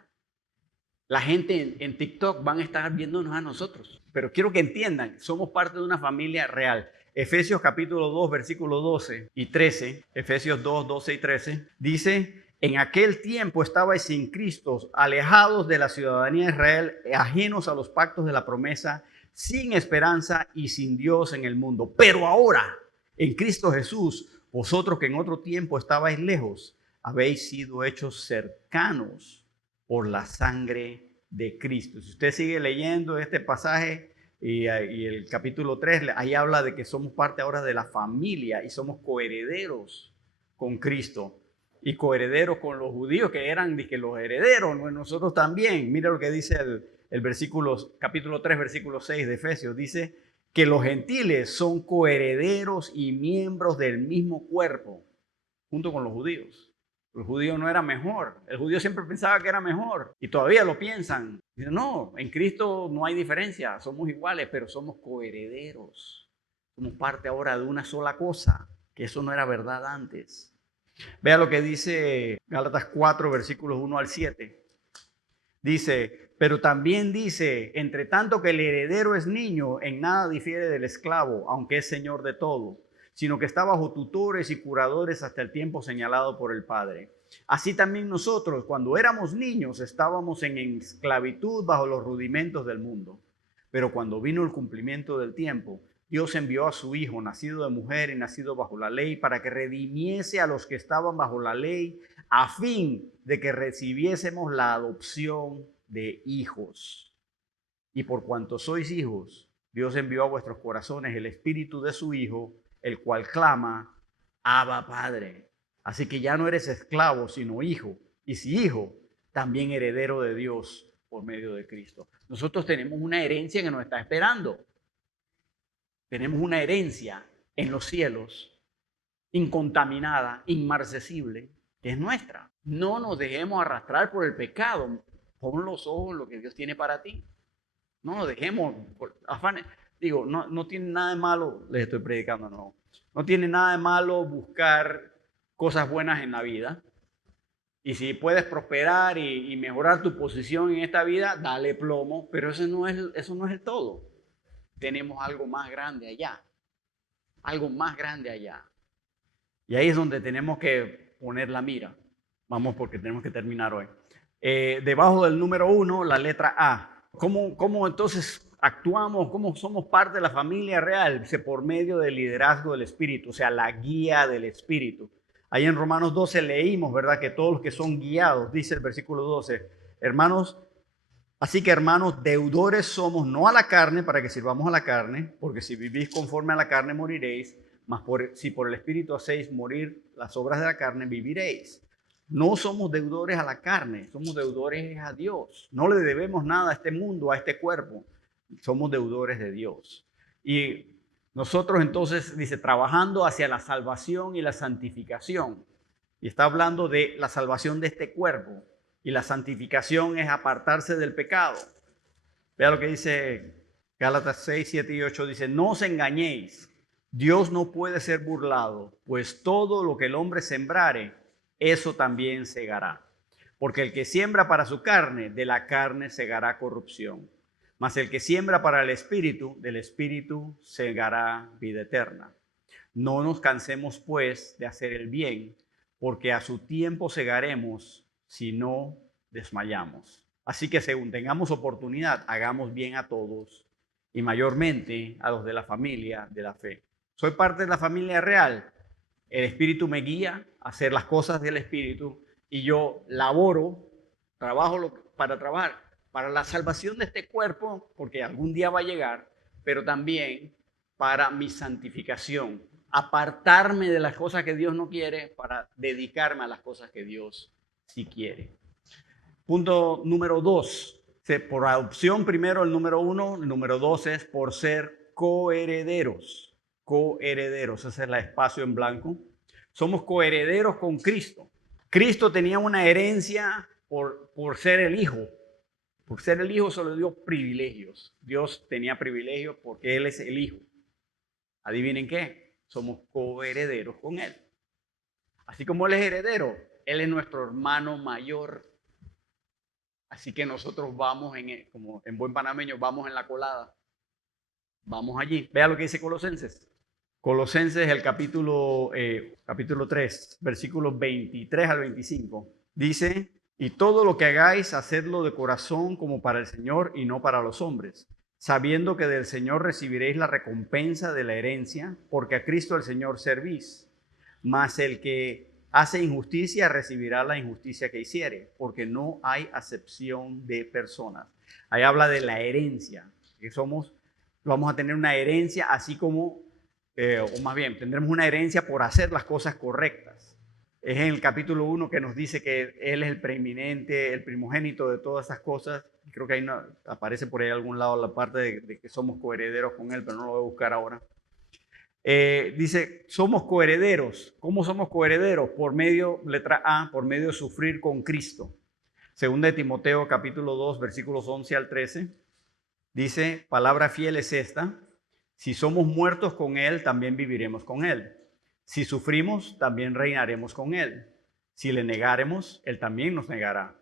la gente en TikTok van a estar viéndonos a nosotros. Pero quiero que entiendan, somos parte de una familia real. Efesios capítulo 2, versículos 12 y 13, Efesios 2, 12 y 13, dice: en aquel tiempo estabais sin Cristo, alejados de la ciudadanía de Israel, ajenos a los pactos de la promesa, sin esperanza y sin Dios en el mundo. Pero ahora, en Cristo Jesús, vosotros que en otro tiempo estabais lejos, habéis sido hechos cercanos por la sangre de Cristo. Si usted sigue leyendo este pasaje y el capítulo 3, ahí habla de que somos parte ahora de la familia y somos coherederos con Cristo y coherederos con los judíos que eran que los herederos, nosotros también. Mira lo que dice el versículo, capítulo 3, versículo 6 de Efesios. Dice que los gentiles son coherederos y miembros del mismo cuerpo, junto con los judíos. El judío no era mejor. El judío siempre pensaba que era mejor y todavía lo piensan. Dicen, no, en Cristo no hay diferencia, somos iguales, pero somos coherederos. Somos parte ahora de una sola cosa, que eso no era verdad antes. Vea lo que dice Gálatas 4, versículos 1 al 7. Dice, pero también dice, entre tanto que el heredero es niño, en nada difiere del esclavo, aunque es señor de todo, sino que está bajo tutores y curadores hasta el tiempo señalado por el Padre. Así también nosotros, cuando éramos niños, estábamos en esclavitud bajo los rudimentos del mundo. Pero cuando vino el cumplimiento del tiempo, Dios envió a su Hijo, nacido de mujer y nacido bajo la ley, para que redimiese a los que estaban bajo la ley, a fin de que recibiésemos la adopción de hijos. Y por cuanto sois hijos, Dios envió a vuestros corazones el espíritu de su Hijo, el cual clama, Abba, Padre. Así que ya no eres esclavo, sino hijo. Y si hijo, también heredero de Dios por medio de Cristo. Nosotros tenemos una herencia que nos está esperando. Tenemos una herencia en los cielos, incontaminada, inmarcesible, que es nuestra. No nos dejemos arrastrar por el pecado. Pon los ojos en lo que Dios tiene para ti. No nos dejemos por afanes. Digo, no tiene nada de malo, les estoy predicando, no tiene nada de malo buscar cosas buenas en la vida. Y si puedes prosperar y mejorar tu posición en esta vida, dale plomo, pero eso no es el todo. Tenemos algo más grande allá, algo más grande allá. Y ahí es donde tenemos que poner la mira. Vamos, porque tenemos que terminar hoy. Debajo del número 1, la letra A. ¿Cómo entonces actuamos? ¿Cómo somos parte de la familia real? Dice, por medio del liderazgo del Espíritu, o sea, la guía del Espíritu. Ahí en Romanos 12 leímos, ¿verdad? Que todos los que son guiados, dice el versículo 12, hermanos, así que hermanos, deudores somos no a la carne para que sirvamos a la carne, porque si vivís conforme a la carne moriréis, mas si por el Espíritu hacéis morir las obras de la carne, viviréis. No somos deudores a la carne, somos deudores a Dios. No le debemos nada a este mundo, a este cuerpo. Somos deudores de Dios. Y nosotros entonces, dice, trabajando hacia la salvación y la santificación. Y está hablando de la salvación de este cuerpo. Y la santificación es apartarse del pecado. Vea lo que dice Gálatas 6, 7 y 8. Dice, no os engañéis. Dios no puede ser burlado, pues todo lo que el hombre sembrare, eso también segará. Porque el que siembra para su carne, de la carne segará corrupción. Mas el que siembra para el Espíritu, del Espíritu segará vida eterna. No nos cansemos, pues, de hacer el bien, porque a su tiempo segaremos si no desmayamos. Así que según tengamos oportunidad, hagamos bien a todos y mayormente a los de la familia de la fe. Soy parte de la familia real. El Espíritu me guía a hacer las cosas del Espíritu y yo trabajo para trabajar para la salvación de este cuerpo, porque algún día va a llegar, pero también para mi santificación. Apartarme de las cosas que Dios no quiere para dedicarme a las cosas que Dios sí quiere. Punto número 2. Por adopción primero el número 1, el número 2 es por ser coherederos. Coherederos, ese es el espacio en blanco. Somos coherederos con Cristo. Cristo tenía una herencia por ser el Hijo. Por ser el Hijo se le dio privilegios. Dios tenía privilegios porque Él es el Hijo. ¿Adivinen qué? Somos coherederos con Él. Así como Él es heredero, Él es nuestro hermano mayor. Así que nosotros vamos, como en buen panameño, vamos en la colada. Vamos allí. Vea lo que dice Colosenses. Colosenses, el capítulo 3, versículos 23 al 25. Dice, y todo lo que hagáis, hacedlo de corazón como para el Señor y no para los hombres, sabiendo que del Señor recibiréis la recompensa de la herencia, porque a Cristo el Señor servís. Mas el que hace injusticia recibirá la injusticia que hiciere, porque no hay acepción de personas. Ahí habla de la herencia, que vamos a tener una herencia así como, o más bien, tendremos una herencia por hacer las cosas correctas. Es en el capítulo 1 que nos dice que Él es el preeminente, el primogénito de todas esas cosas. Creo que ahí aparece por ahí a algún lado la parte de que somos coherederos con Él, pero no lo voy a buscar ahora. Dice, somos coherederos. ¿Cómo somos coherederos? Por medio, letra A, por medio de sufrir con Cristo. Segunda de Timoteo, capítulo 2, versículos 11 al 13. Dice, palabra fiel es esta: si somos muertos con Él, también viviremos con Él. Si sufrimos, también reinaremos con Él. Si le negáremos, Él también nos negará.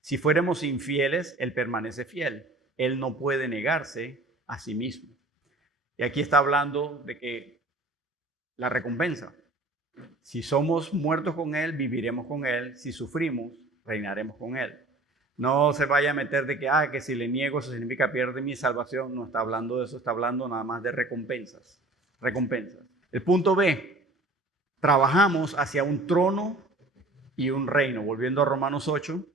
Si fuéramos infieles, Él permanece fiel. Él no puede negarse a sí mismo. Y aquí está hablando de que la recompensa. Si somos muertos con Él, viviremos con Él. Si sufrimos, reinaremos con Él. No se vaya a meter de que si le niego eso significa pierde mi salvación. No está hablando de eso, está hablando nada más de recompensas. Recompensas. El punto B, trabajamos hacia un trono y un reino. Volviendo a Romanos 8,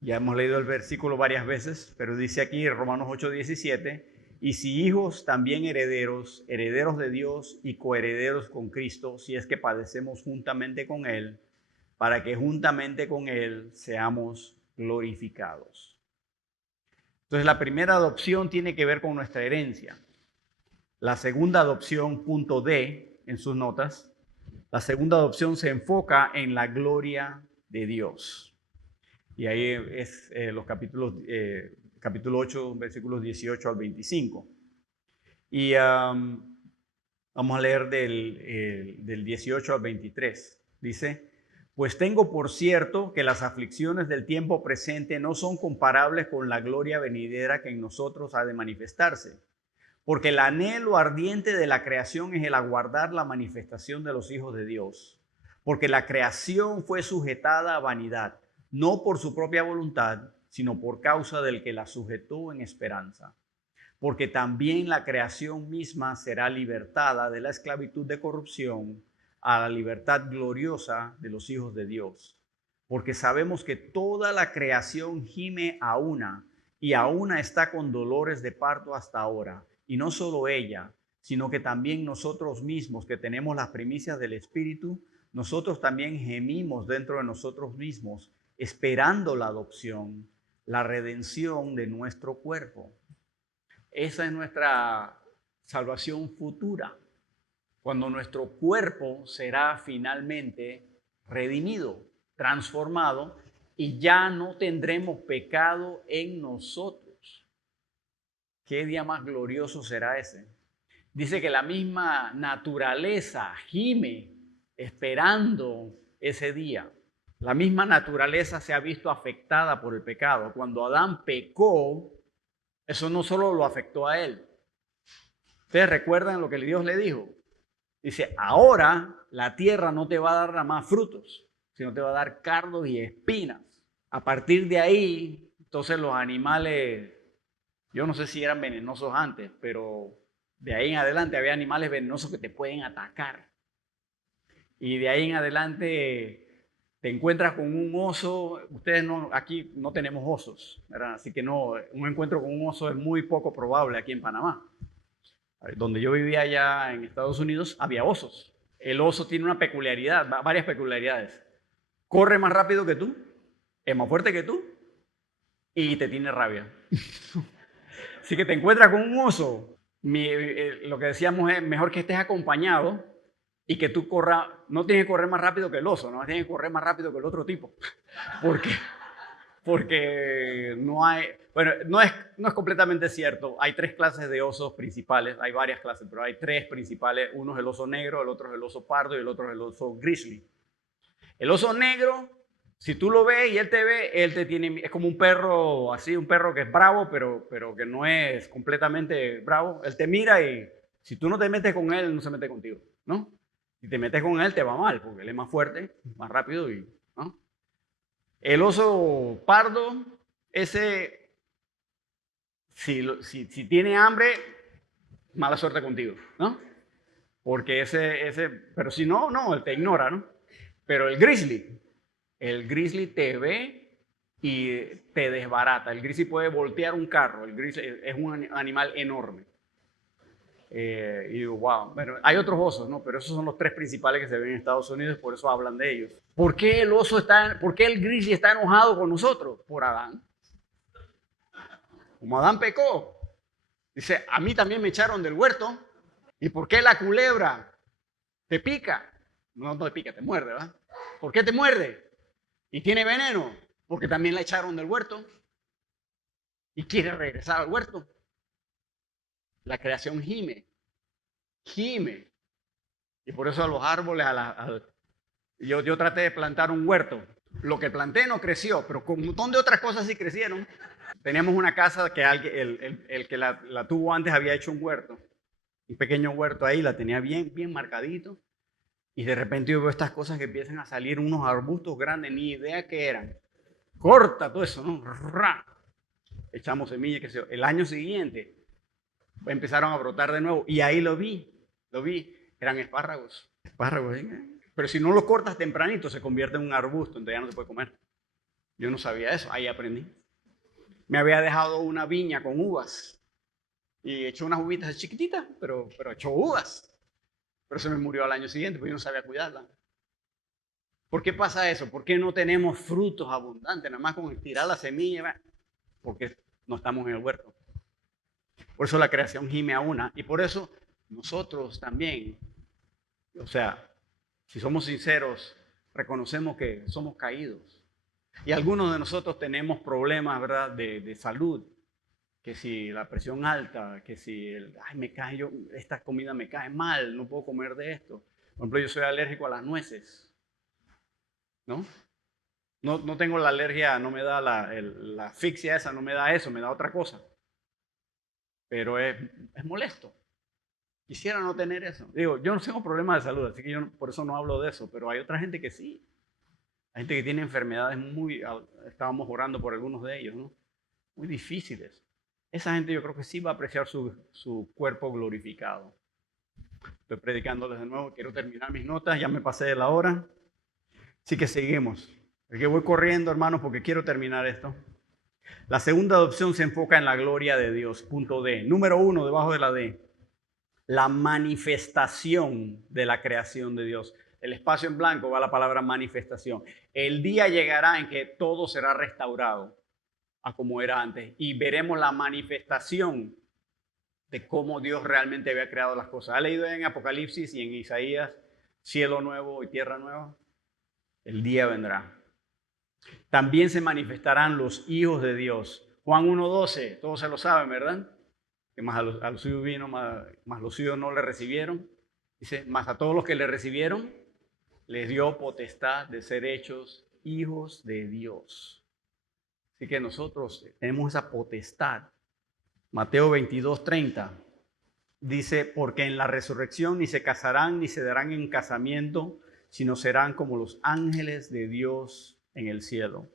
ya hemos leído el versículo varias veces, pero dice aquí Romanos 8:17, y si hijos, también herederos, herederos de Dios y coherederos con Cristo, si es que padecemos juntamente con Él, para que juntamente con Él seamos glorificados. Entonces, la primera adopción tiene que ver con nuestra herencia. La segunda adopción, punto D en sus notas, la segunda adopción se enfoca en la gloria de Dios. Y ahí es los capítulo 8, versículos 18 al 25. Y vamos a leer del 18 al 23. Dice, pues tengo por cierto que las aflicciones del tiempo presente no son comparables con la gloria venidera que en nosotros ha de manifestarse. Porque el anhelo ardiente de la creación es el aguardar la manifestación de los hijos de Dios. Porque la creación fue sujetada a vanidad, no por su propia voluntad, sino por causa del que la sujetó en esperanza. Porque también la creación misma será libertada de la esclavitud de corrupción a la libertad gloriosa de los hijos de Dios. Porque sabemos que toda la creación gime a una, y a una está con dolores de parto hasta ahora. Y no solo ella, sino que también nosotros mismos, que tenemos las primicias del Espíritu, nosotros también gemimos dentro de nosotros mismos, esperando la adopción, la redención de nuestro cuerpo. Esa es nuestra salvación futura, cuando nuestro cuerpo será finalmente redimido, transformado, y ya no tendremos pecado en nosotros. ¿Qué día más glorioso será ese? Dice que la misma naturaleza gime esperando ese día. La misma naturaleza se ha visto afectada por el pecado. Cuando Adán pecó, eso no solo lo afectó a él. ¿Ustedes recuerdan lo que Dios le dijo? Dice, ahora la tierra no te va a dar nada más frutos, sino te va a dar cardos y espinas. A partir de ahí, entonces los animales, yo no sé si eran venenosos antes, pero de ahí en adelante había animales venenosos que te pueden atacar. Y de ahí en adelante te encuentras con un oso. Ustedes aquí no tenemos osos, ¿verdad? Así que no, un encuentro con un oso es muy poco probable aquí en Panamá. Donde yo vivía allá en Estados Unidos, había osos. El oso tiene una peculiaridad, varias peculiaridades. Corre más rápido que tú, es más fuerte que tú y te tiene rabia. Así que te encuentras con un oso. Lo que decíamos es mejor que estés acompañado y que tú corras. No tienes que correr más rápido que el oso, no tienes que correr más rápido que el otro tipo. Porque, porque no hay. Bueno, no es completamente cierto. Hay tres clases de osos principales. Hay varias clases, pero hay tres principales. Uno es el oso negro, el otro es el oso pardo y el otro es el oso grizzly. El oso negro, si tú lo ves y él te ve, él te tiene, es como un perro así, un perro que es bravo, pero que no es completamente bravo. Él te mira y si tú no te metes con él, no se mete contigo, ¿no? Si te metes con él, te va mal, porque él es más fuerte, más rápido y, ¿no? El oso pardo, ese, si tiene hambre, mala suerte contigo, ¿no? Porque pero si no, no, él te ignora, ¿no? Pero el grizzly te ve y te desbarata. El grizzly puede voltear un carro. El grizzly es un animal enorme. Y digo, wow. Bueno, hay otros osos, ¿no? Pero esos son los tres principales que se ven en Estados Unidos, por eso hablan de ellos. ¿Por qué el grizzly está enojado con nosotros? Por Adán. Como Adán pecó. Dice, a mí también me echaron del huerto. ¿Y por qué la culebra te pica? No, no te pica, te muerde, ¿verdad? ¿Por qué te muerde? Y tiene veneno, porque también la echaron del huerto y quiere regresar al huerto. La creación gime. Y por eso a los árboles, yo traté de plantar un huerto. Lo que planté no creció, pero con un montón de otras cosas sí crecieron. Teníamos una casa que el que la tuvo antes había hecho un huerto, un pequeño huerto ahí, la tenía bien, bien marcadito. Y de repente yo veo estas cosas que empiezan a salir, unos arbustos grandes, ni idea qué eran. Corta todo eso, ¿no? Echamos semillas, qué sé yo. El año siguiente empezaron a brotar de nuevo y ahí lo vi, eran espárragos. Espárragos, ¿eh? Pero si no los cortas tempranito se convierte en un arbusto, entonces ya no se puede comer. Yo no sabía eso, ahí aprendí. Me había dejado una viña con uvas y echó unas uvitas chiquititas, pero echó uvas. Pero se me murió al año siguiente porque yo no sabía cuidarla. ¿Por qué pasa eso? ¿Por qué no tenemos frutos abundantes? Nada más con tirar la semilla, porque no estamos en el huerto. Por eso la creación gime a una. Y por eso nosotros también, o sea, si somos sinceros, reconocemos que somos caídos. Y algunos de nosotros tenemos problemas, ¿verdad?, de salud. Que si la presión alta, que si esta comida me cae mal, no puedo comer de esto. Por ejemplo, yo soy alérgico a las nueces, ¿no? No tengo la alergia, no me da la asfixia esa, no me da eso, me da otra cosa. Pero es molesto. Quisiera no tener eso. Digo, yo no tengo problemas de salud, así que yo por eso no hablo de eso, pero hay otra gente que sí. Hay gente que tiene enfermedades estábamos orando por algunos de ellos, ¿no? Muy difíciles. Esa gente yo creo que sí va a apreciar su cuerpo glorificado. Estoy predicándoles de nuevo, quiero terminar mis notas, ya me pasé de la hora. Así que seguimos. Porque voy corriendo, hermanos, porque quiero terminar esto. La segunda adopción se enfoca en la gloria de Dios. Punto D. Número 1, debajo de la D. La manifestación de la creación de Dios. El espacio en blanco va la palabra manifestación. El día llegará en que todo será restaurado a como era antes y veremos la manifestación de cómo Dios realmente había creado las cosas. ¿Ha leído en Apocalipsis y en Isaías cielo nuevo y tierra nueva? El día vendrá. También se manifestarán los hijos de Dios. Juan 1:12, todos se lo saben, ¿verdad? Que más a los suyos vino, más los suyos no le recibieron. Dice, más a todos los que le recibieron, les dio potestad de ser hechos hijos de Dios. Así que nosotros tenemos esa potestad. Mateo 22:30 dice, porque en la resurrección ni se casarán ni se darán en casamiento, sino serán como los ángeles de Dios en el cielo.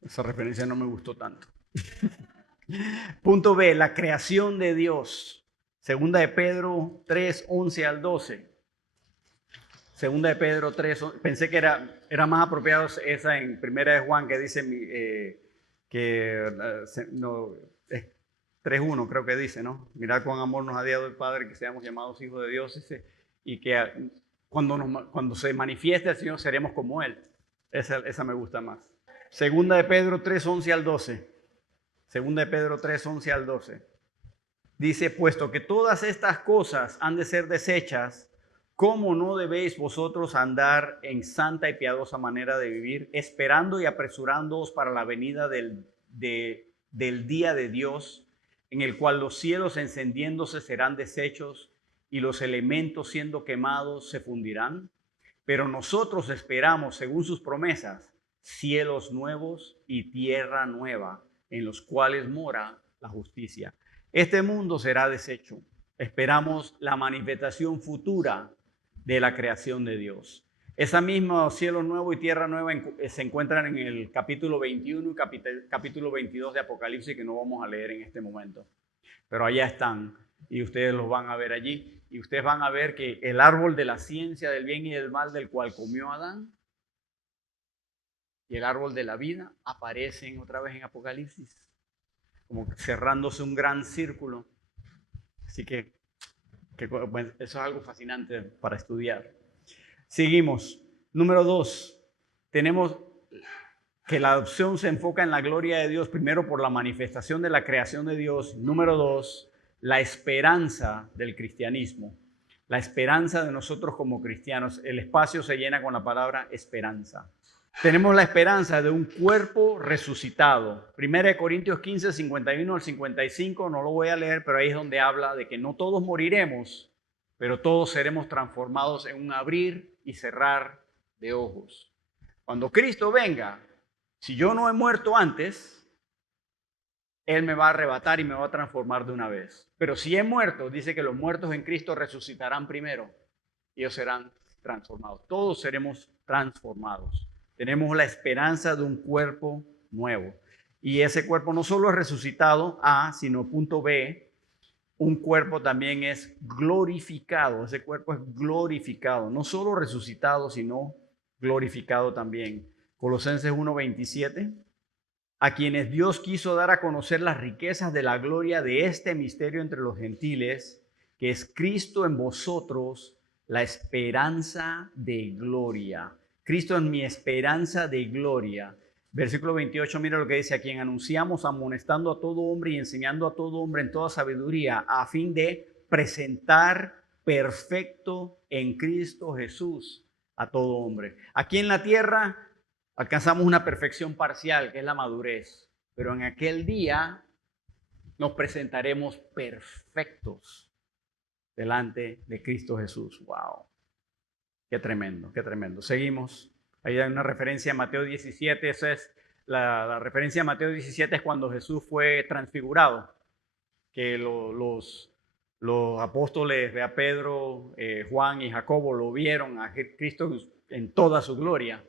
Esa referencia no me gustó tanto. Punto B, la creación de Dios. Segunda de Pedro 3:11 al 12. Segunda de Pedro 3, pensé que era más apropiado esa en Primera de Juan que dice no, 3:1 creo que dice, ¿no? Mirad cuán amor nos ha dado el Padre que seamos llamados hijos de Dios, dice, y que cuando se manifieste el Señor seremos como Él. Esa me gusta más. Segunda de Pedro 3, 11 al 12. Segunda de Pedro 3, 11 al 12. Dice, puesto que todas estas cosas han de ser desechas, ¿cómo no debéis vosotros andar en santa y piadosa manera de vivir, esperando y apresurándoos para la venida del día de Dios, en el cual los cielos encendiéndose serán deshechos y los elementos siendo quemados se fundirán? Pero nosotros esperamos, según sus promesas, cielos nuevos y tierra nueva, en los cuales mora la justicia. Este mundo será deshecho. Esperamos la manifestación futura de la creación de Dios. Esa misma cielo nuevo y tierra nueva se encuentran en el capítulo 21 y capítulo 22 de Apocalipsis, que no vamos a leer en este momento. Pero allá están y ustedes los van a ver allí. Y ustedes van a ver que el árbol de la ciencia del bien y del mal del cual comió Adán y el árbol de la vida aparecen otra vez en Apocalipsis, como cerrándose un gran círculo. Así que bueno, eso es algo fascinante para estudiar. Seguimos. Número 2. Tenemos que la adopción se enfoca en la gloria de Dios, primero por la manifestación de la creación de Dios. Número 2, la esperanza del cristianismo. La esperanza de nosotros como cristianos. El espacio se llena con la palabra esperanza. Tenemos la esperanza de un cuerpo resucitado. 1 Corintios 15, 51 al 55, no lo voy a leer, pero ahí es donde habla de que no todos moriremos, pero todos seremos transformados en un abrir y cerrar de ojos. Cuando Cristo venga, si yo no he muerto antes, Él me va a arrebatar y me va a transformar de una vez. Pero si he muerto, dice que los muertos en Cristo resucitarán primero y ellos serán transformados. Todos seremos transformados. Tenemos la esperanza de un cuerpo nuevo. Y ese cuerpo no solo es resucitado, A, sino punto B, un cuerpo también es glorificado. Ese cuerpo es glorificado. No solo resucitado, sino glorificado también. Colosenses 1:27. A quienes Dios quiso dar a conocer las riquezas de la gloria de este misterio entre los gentiles, que es Cristo en vosotros, la esperanza de gloria. Cristo es mi esperanza de gloria. Versículo 28, mira lo que dice: a quien anunciamos amonestando a todo hombre y enseñando a todo hombre en toda sabiduría, a fin de presentar perfecto en Cristo Jesús a todo hombre. Aquí en la tierra alcanzamos una perfección parcial, que es la madurez, pero en aquel día nos presentaremos perfectos delante de Cristo Jesús. ¡Wow! Qué tremendo, qué tremendo. Seguimos. Ahí hay una referencia a Mateo 17. Esa es la referencia a Mateo 17, es cuando Jesús fue transfigurado, que los apóstoles de Pedro, Juan y Jacobo lo vieron a Cristo en toda su gloria.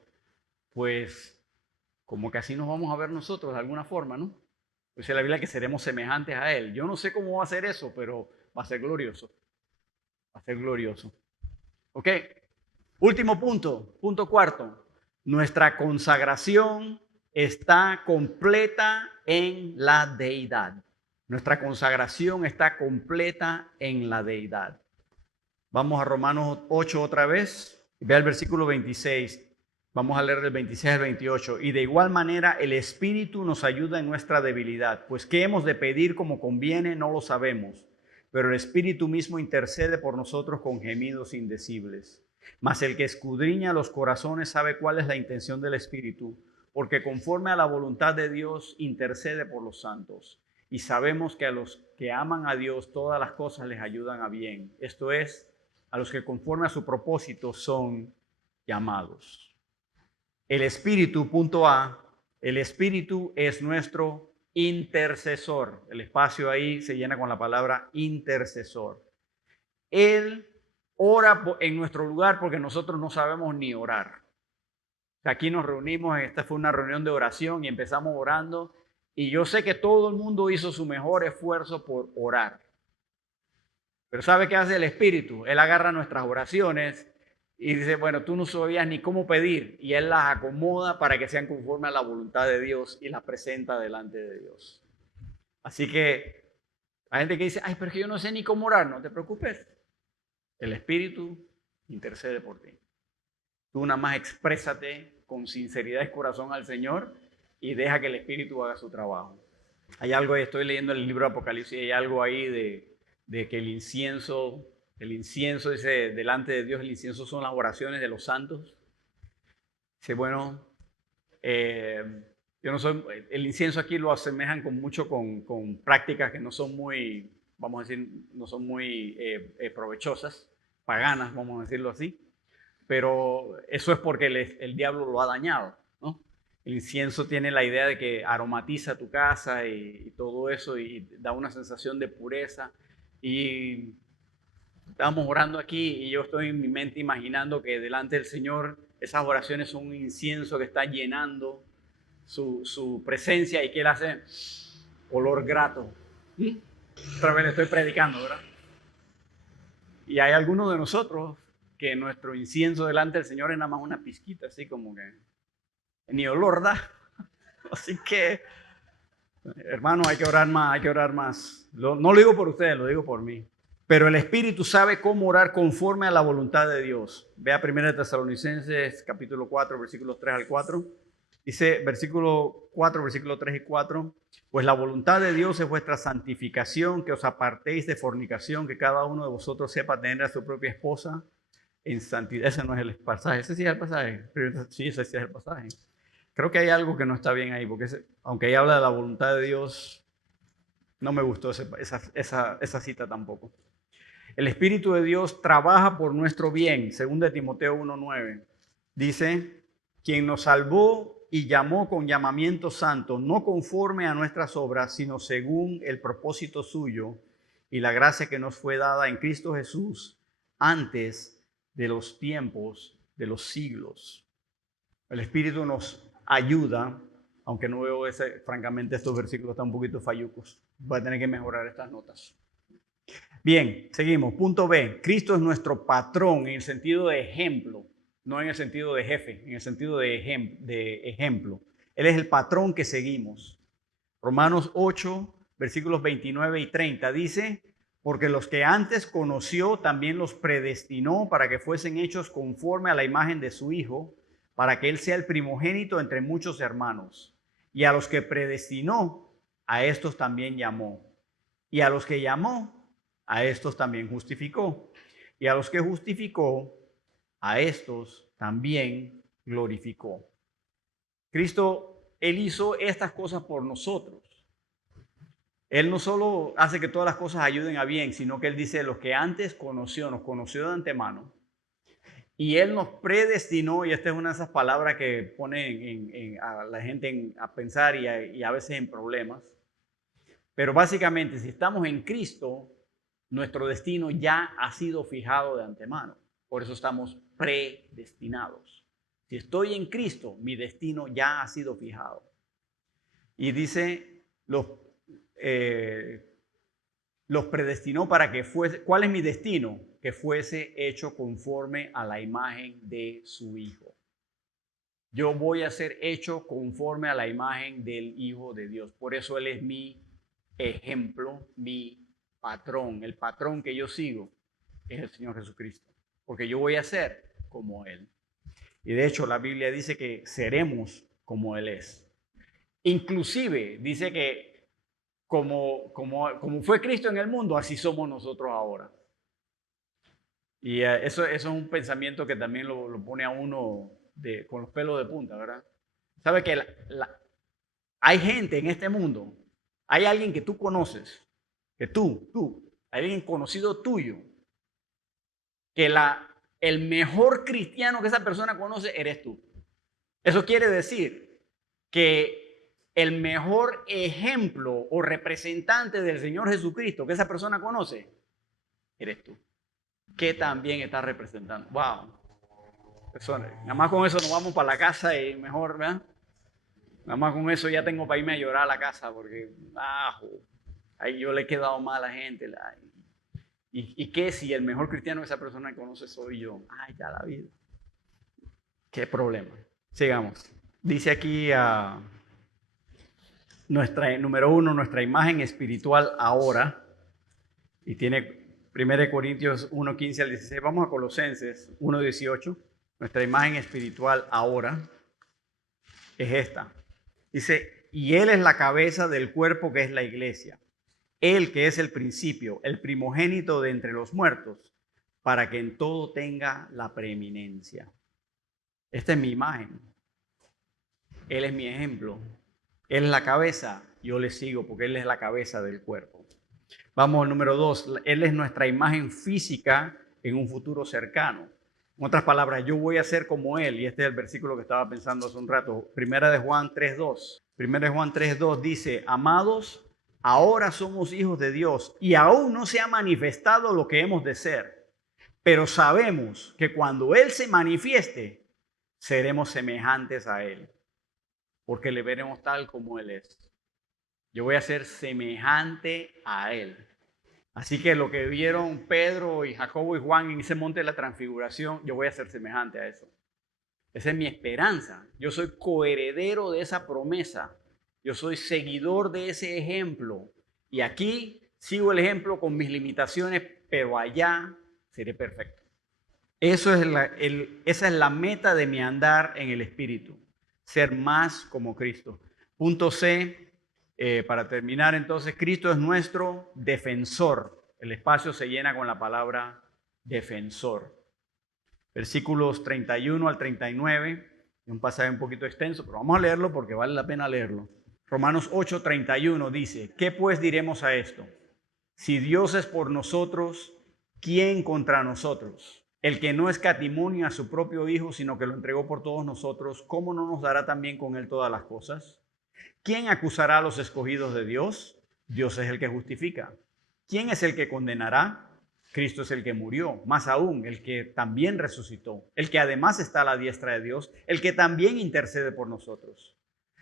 Pues como que así nos vamos a ver nosotros de alguna forma, ¿no? Pues dice la Biblia que seremos semejantes a Él. Yo no sé cómo va a ser eso, pero va a ser glorioso. Va a ser glorioso. ¿Ok? Último punto, punto cuarto. Nuestra consagración está completa en la deidad. Nuestra consagración está completa en la deidad. Vamos a Romanos 8 otra vez. Ve al versículo 26. Vamos a leer del 26 al 28. Y de igual manera el Espíritu nos ayuda en nuestra debilidad, pues qué hemos de pedir como conviene no lo sabemos, pero el Espíritu mismo intercede por nosotros con gemidos indecibles. Mas el que escudriña los corazones sabe cuál es la intención del Espíritu, porque conforme a la voluntad de Dios intercede por los santos. Y sabemos que a los que aman a Dios todas las cosas les ayudan a bien. Esto es, a los que conforme a su propósito son llamados. El Espíritu, punto A, el Espíritu es nuestro intercesor. El espacio ahí se llena con la palabra intercesor. Él ora en nuestro lugar porque nosotros no sabemos ni orar. Aquí nos reunimos, esta fue una reunión de oración y empezamos orando. Y yo sé que todo el mundo hizo su mejor esfuerzo por orar. Pero ¿sabe qué hace el Espíritu? Él agarra nuestras oraciones y dice, bueno, tú no sabías ni cómo pedir. Y Él las acomoda para que sean conforme a la voluntad de Dios y las presenta delante de Dios. Así que hay gente que dice, ay, pero es que yo no sé ni cómo orar. No te preocupes. El Espíritu intercede por ti. Tú nada más exprésate con sinceridad de corazón al Señor y deja que el Espíritu haga su trabajo. Hay algo, estoy leyendo el libro de Apocalipsis, hay algo ahí de que el incienso dice, delante de Dios el incienso son las oraciones de los santos. Dice, bueno, yo no soy, el incienso aquí lo asemejan con prácticas que no son muy, vamos a decir, no son muy provechosas, paganas, vamos a decirlo así, pero eso es porque el diablo lo ha dañado, ¿no? El incienso tiene la idea de que aromatiza tu casa y todo eso y da una sensación de pureza. Y estábamos orando aquí y yo estoy en mi mente imaginando que delante del Señor esas oraciones son un incienso que está llenando su presencia y que Él hace olor grato. Otra vez le estoy predicando, ¿verdad? Y hay algunos de nosotros que nuestro incienso delante del Señor es nada más una pizquita, así como que ni olor da. Así que, hermanos, hay que orar más, hay que orar más. No lo digo por ustedes, lo digo por mí. Pero el Espíritu sabe cómo orar conforme a la voluntad de Dios. Vea 1 Tesalonicenses capítulo 4, versículos 3 al 4. Dice, versículo 4, versículo 3 y 4, pues la voluntad de Dios es vuestra santificación, que os apartéis de fornicación, que cada uno de vosotros sepa tener a su propia esposa en santidad. Ese no es el pasaje, ese sí es el pasaje. Sí, ese sí es el pasaje. Creo que hay algo que no está bien ahí, porque aunque ahí habla de la voluntad de Dios, no me gustó esa cita tampoco. El Espíritu de Dios trabaja por nuestro bien, según de Timoteo 1:9. Dice, quien nos salvó y llamó con llamamiento santo, no conforme a nuestras obras, sino según el propósito suyo y la gracia que nos fue dada en Cristo Jesús antes de los tiempos de los siglos. El Espíritu nos ayuda, aunque no veo francamente estos versículos están un poquito fallucos. Voy a tener que mejorar estas notas. Bien, seguimos. Punto B. Cristo es nuestro patrón en el sentido de ejemplo, no en el sentido de jefe, en el sentido de ejemplo. Él es el patrón que seguimos. Romanos 8, versículos 29 y 30 dice, porque los que antes conoció también los predestinó para que fuesen hechos conforme a la imagen de su Hijo, para que Él sea el primogénito entre muchos hermanos. Y a los que predestinó, a estos también llamó. Y a los que llamó, a estos también justificó. Y a los que justificó, a estos también glorificó. Cristo, Él hizo estas cosas por nosotros. Él no solo hace que todas las cosas ayuden a bien, sino que Él dice, los que antes conoció, nos conoció de antemano. Y Él nos predestinó, y esta es una de esas palabras que pone a la gente a pensar y a veces en problemas. Pero básicamente, si estamos en Cristo, nuestro destino ya ha sido fijado de antemano. Por eso estamos predestinados. Si estoy en Cristo, mi destino ya ha sido fijado. Y dice, los predestinó para que fuese, ¿cuál es mi destino? Que fuese hecho conforme a la imagen de su Hijo. Yo voy a ser hecho conforme a la imagen del Hijo de Dios. Por eso Él es mi ejemplo, mi patrón. El patrón que yo sigo es el Señor Jesucristo. Porque yo voy a ser como Él. Y de hecho la Biblia dice que seremos como Él es. Inclusive dice que como fue Cristo en el mundo, así somos nosotros ahora. Y eso es un pensamiento que también lo pone a uno con los pelos de punta, ¿verdad? ¿Sabe que hay gente en este mundo, hay alguien que tú conoces, que hay alguien conocido tuyo, que el mejor cristiano que esa persona conoce eres tú? Eso quiere decir que el mejor ejemplo o representante del Señor Jesucristo que esa persona conoce eres tú. Que también está representando. Wow. Personas, nada más con eso nos vamos para la casa y mejor, ¿verdad? Nada más con eso ya tengo para irme a llorar a la casa porque ahí yo le he quedado mal a la gente. ¿Y qué si el mejor cristiano que esa persona conoce soy yo? Ay, ya la vida. Qué problema. Sigamos. Dice aquí número 1, nuestra imagen espiritual ahora. Y tiene 1 Corintios 1:15 al 16. Vamos a Colosenses 1:18. Nuestra imagen espiritual ahora es esta. Dice, y Él es la cabeza del cuerpo que es la iglesia. Él que es el principio, el primogénito de entre los muertos, para que en todo tenga la preeminencia. Esta es mi imagen. Él es mi ejemplo. Él es la cabeza, yo le sigo porque Él es la cabeza del cuerpo. Vamos al número 2. Él es nuestra imagen física en un futuro cercano. En otras palabras, yo voy a ser como Él. Y este es el versículo que estaba pensando hace un rato. Primera de Juan 3:2. Primera de Juan 3:2 dice, amados, ahora somos hijos de Dios y aún no se ha manifestado lo que hemos de ser. Pero sabemos que cuando Él se manifieste, seremos semejantes a Él, porque le veremos tal como Él es. Yo voy a ser semejante a Él. Así que lo que vieron Pedro y Jacobo y Juan en ese monte de la transfiguración, yo voy a ser semejante a eso. Esa es mi esperanza. Yo soy coheredero de esa promesa. Yo soy seguidor de ese ejemplo. Y aquí sigo el ejemplo con mis limitaciones, pero allá seré perfecto. Esa es la meta de mi andar en el Espíritu. Ser más como Cristo. Punto C. Para terminar, entonces, Cristo es nuestro defensor. El espacio se llena con la palabra defensor. Versículos 31 al 39, es un pasaje un poquito extenso, pero vamos a leerlo porque vale la pena leerlo. Romanos 8:31 dice, ¿qué pues diremos a esto? Si Dios es por nosotros, ¿quién contra nosotros? El que no escatimó a su propio Hijo, sino que lo entregó por todos nosotros, ¿cómo no nos dará también con Él todas las cosas? ¿Quién acusará a los escogidos de Dios? Dios es el que justifica. ¿Quién es el que condenará? Cristo es el que murió, más aún, el que también resucitó, el que además está a la diestra de Dios, el que también intercede por nosotros.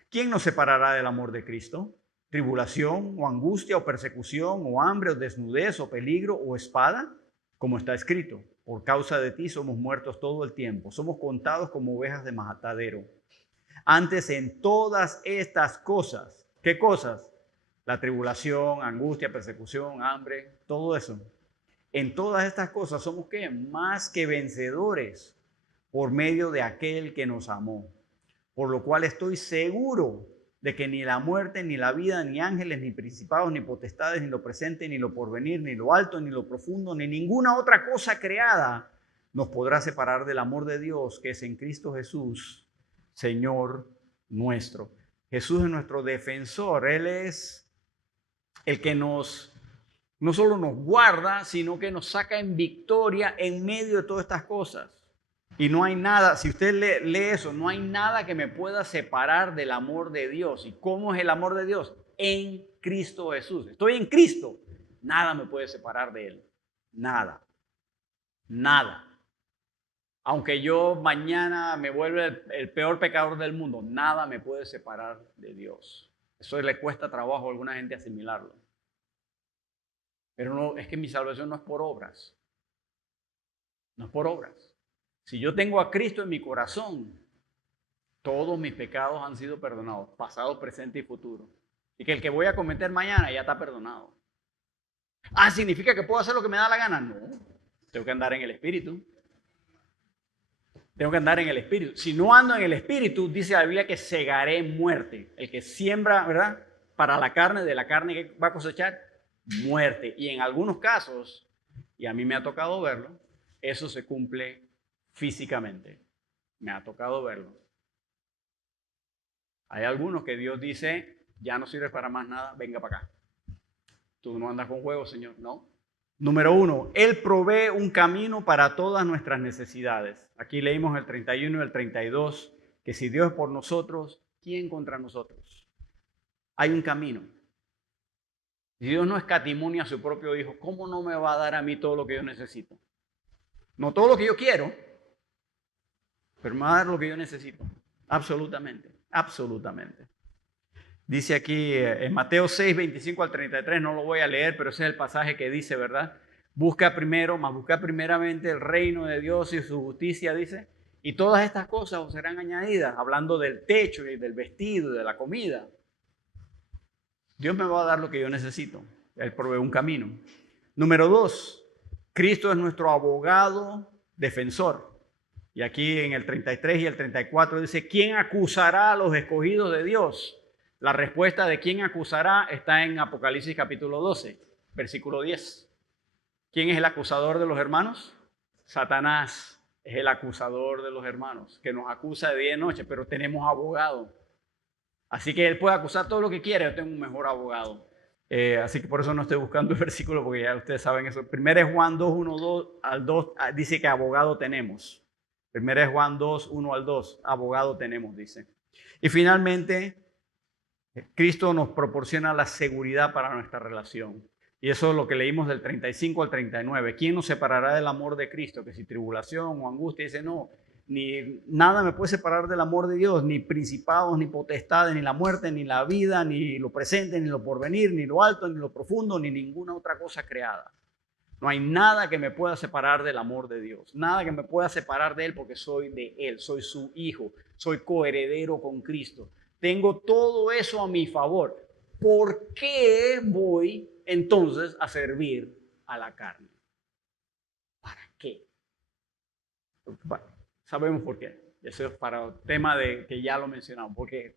¿Quién nos separará del amor de Cristo? ¿Tribulación o angustia o persecución o hambre o desnudez o peligro o espada? Como está escrito, por causa de ti somos muertos todo el tiempo, somos contados como ovejas de matadero. Antes en todas estas cosas, ¿qué cosas? La tribulación, angustia, persecución, hambre, todo eso. En todas estas cosas somos ¿qué? Más que vencedores por medio de aquel que nos amó. Por lo cual estoy seguro de que ni la muerte, ni la vida, ni ángeles, ni principados, ni potestades, ni lo presente, ni lo porvenir, ni lo alto, ni lo profundo, ni ninguna otra cosa creada nos podrá separar del amor de Dios que es en Cristo Jesús, Señor nuestro. Jesús es nuestro defensor. Él es el que no solo nos guarda, sino que nos saca en victoria en medio de todas estas cosas. Y no hay nada, si usted lee eso, no hay nada que me pueda separar del amor de Dios. ¿Y cómo es el amor de Dios? En Cristo Jesús. Estoy en Cristo. Nada me puede separar de Él. Nada. Nada. Aunque yo mañana me vuelva el peor pecador del mundo, nada me puede separar de Dios. Eso le cuesta trabajo a alguna gente asimilarlo. Pero no, es que mi salvación no es por obras. No es por obras. Si yo tengo a Cristo en mi corazón, todos mis pecados han sido perdonados, pasado, presente y futuro. Y que el que voy a cometer mañana ya está perdonado. ¿Significa que puedo hacer lo que me da la gana? No. Tengo que andar en el Espíritu. Tengo que andar en el Espíritu. Si no ando en el Espíritu, dice la Biblia que segaré en muerte. El que siembra, ¿verdad? Para la carne, de la carne que va a cosechar, muerte. Y en algunos casos, y a mí me ha tocado verlo, eso se cumple físicamente. Me ha tocado verlo. Hay algunos que Dios dice, ya no sirves para más nada, venga para acá. Tú no andas con juegos, Señor, no. Número 1, Él provee un camino para todas nuestras necesidades. Aquí leímos el 31 y el 32, que si Dios es por nosotros, ¿quién contra nosotros? Hay un camino. Si Dios no escatimó a su propio Hijo, ¿cómo no me va a dar a mí todo lo que yo necesito? No todo lo que yo quiero, pero me va a dar lo que yo necesito. Absolutamente, absolutamente. Dice aquí en Mateo 6, 25 al 33, no lo voy a leer, pero ese es el pasaje que dice, ¿verdad? Busca primeramente el reino de Dios y su justicia, dice, y todas estas cosas os serán añadidas, hablando del techo y del vestido y de la comida. Dios me va a dar lo que yo necesito. Él provee un camino. Número 2, Cristo es nuestro abogado defensor. Y aquí en el 33 y el 34 dice, ¿quién acusará a los escogidos de Dios? La respuesta de quién acusará está en Apocalipsis capítulo 12, versículo 10. ¿Quién es el acusador de los hermanos? Satanás es el acusador de los hermanos, que nos acusa de día y noche, pero tenemos abogado. Así que él puede acusar todo lo que quiera, yo tengo un mejor abogado. Así que por eso no estoy buscando el versículo, porque ya ustedes saben eso. Primero es Juan 2, 1 2, al 2, dice que abogado tenemos. Primero es Juan 2, 1 al 2, abogado tenemos, dice. Y finalmente, Cristo nos proporciona la seguridad para nuestra relación. Y eso es lo que leímos del 35 al 39. ¿Quién nos separará del amor de Cristo? Que si tribulación o angustia, dice no. Ni nada me puede separar del amor de Dios, ni principados, ni potestades, ni la muerte, ni la vida, ni lo presente, ni lo porvenir, ni lo alto, ni lo profundo, ni ninguna otra cosa creada. No hay nada que me pueda separar del amor de Dios, nada que me pueda separar de Él porque soy de Él, soy su hijo, soy coheredero con Cristo. Tengo todo eso a mi favor. ¿Por qué voy entonces a servir a la carne? ¿Para qué? Bueno, sabemos por qué. Eso es para el tema de que ya lo mencionamos. Porque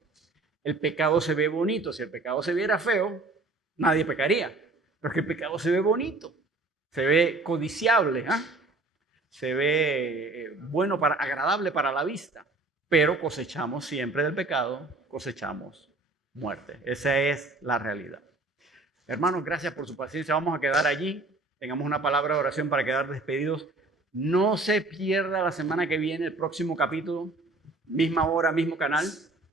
el pecado se ve bonito. Si el pecado se viera feo, nadie pecaría. Pero es que el pecado se ve bonito. Se ve codiciable. ¿Eh? Se ve bueno, agradable para la vista. Pero cosechamos siempre del pecado, cosechamos muerte. Esa es la realidad. Hermanos, gracias por su paciencia. Vamos a quedar allí. Tengamos una palabra de oración para quedar despedidos. No se pierda la semana que viene el próximo capítulo, misma hora, mismo canal.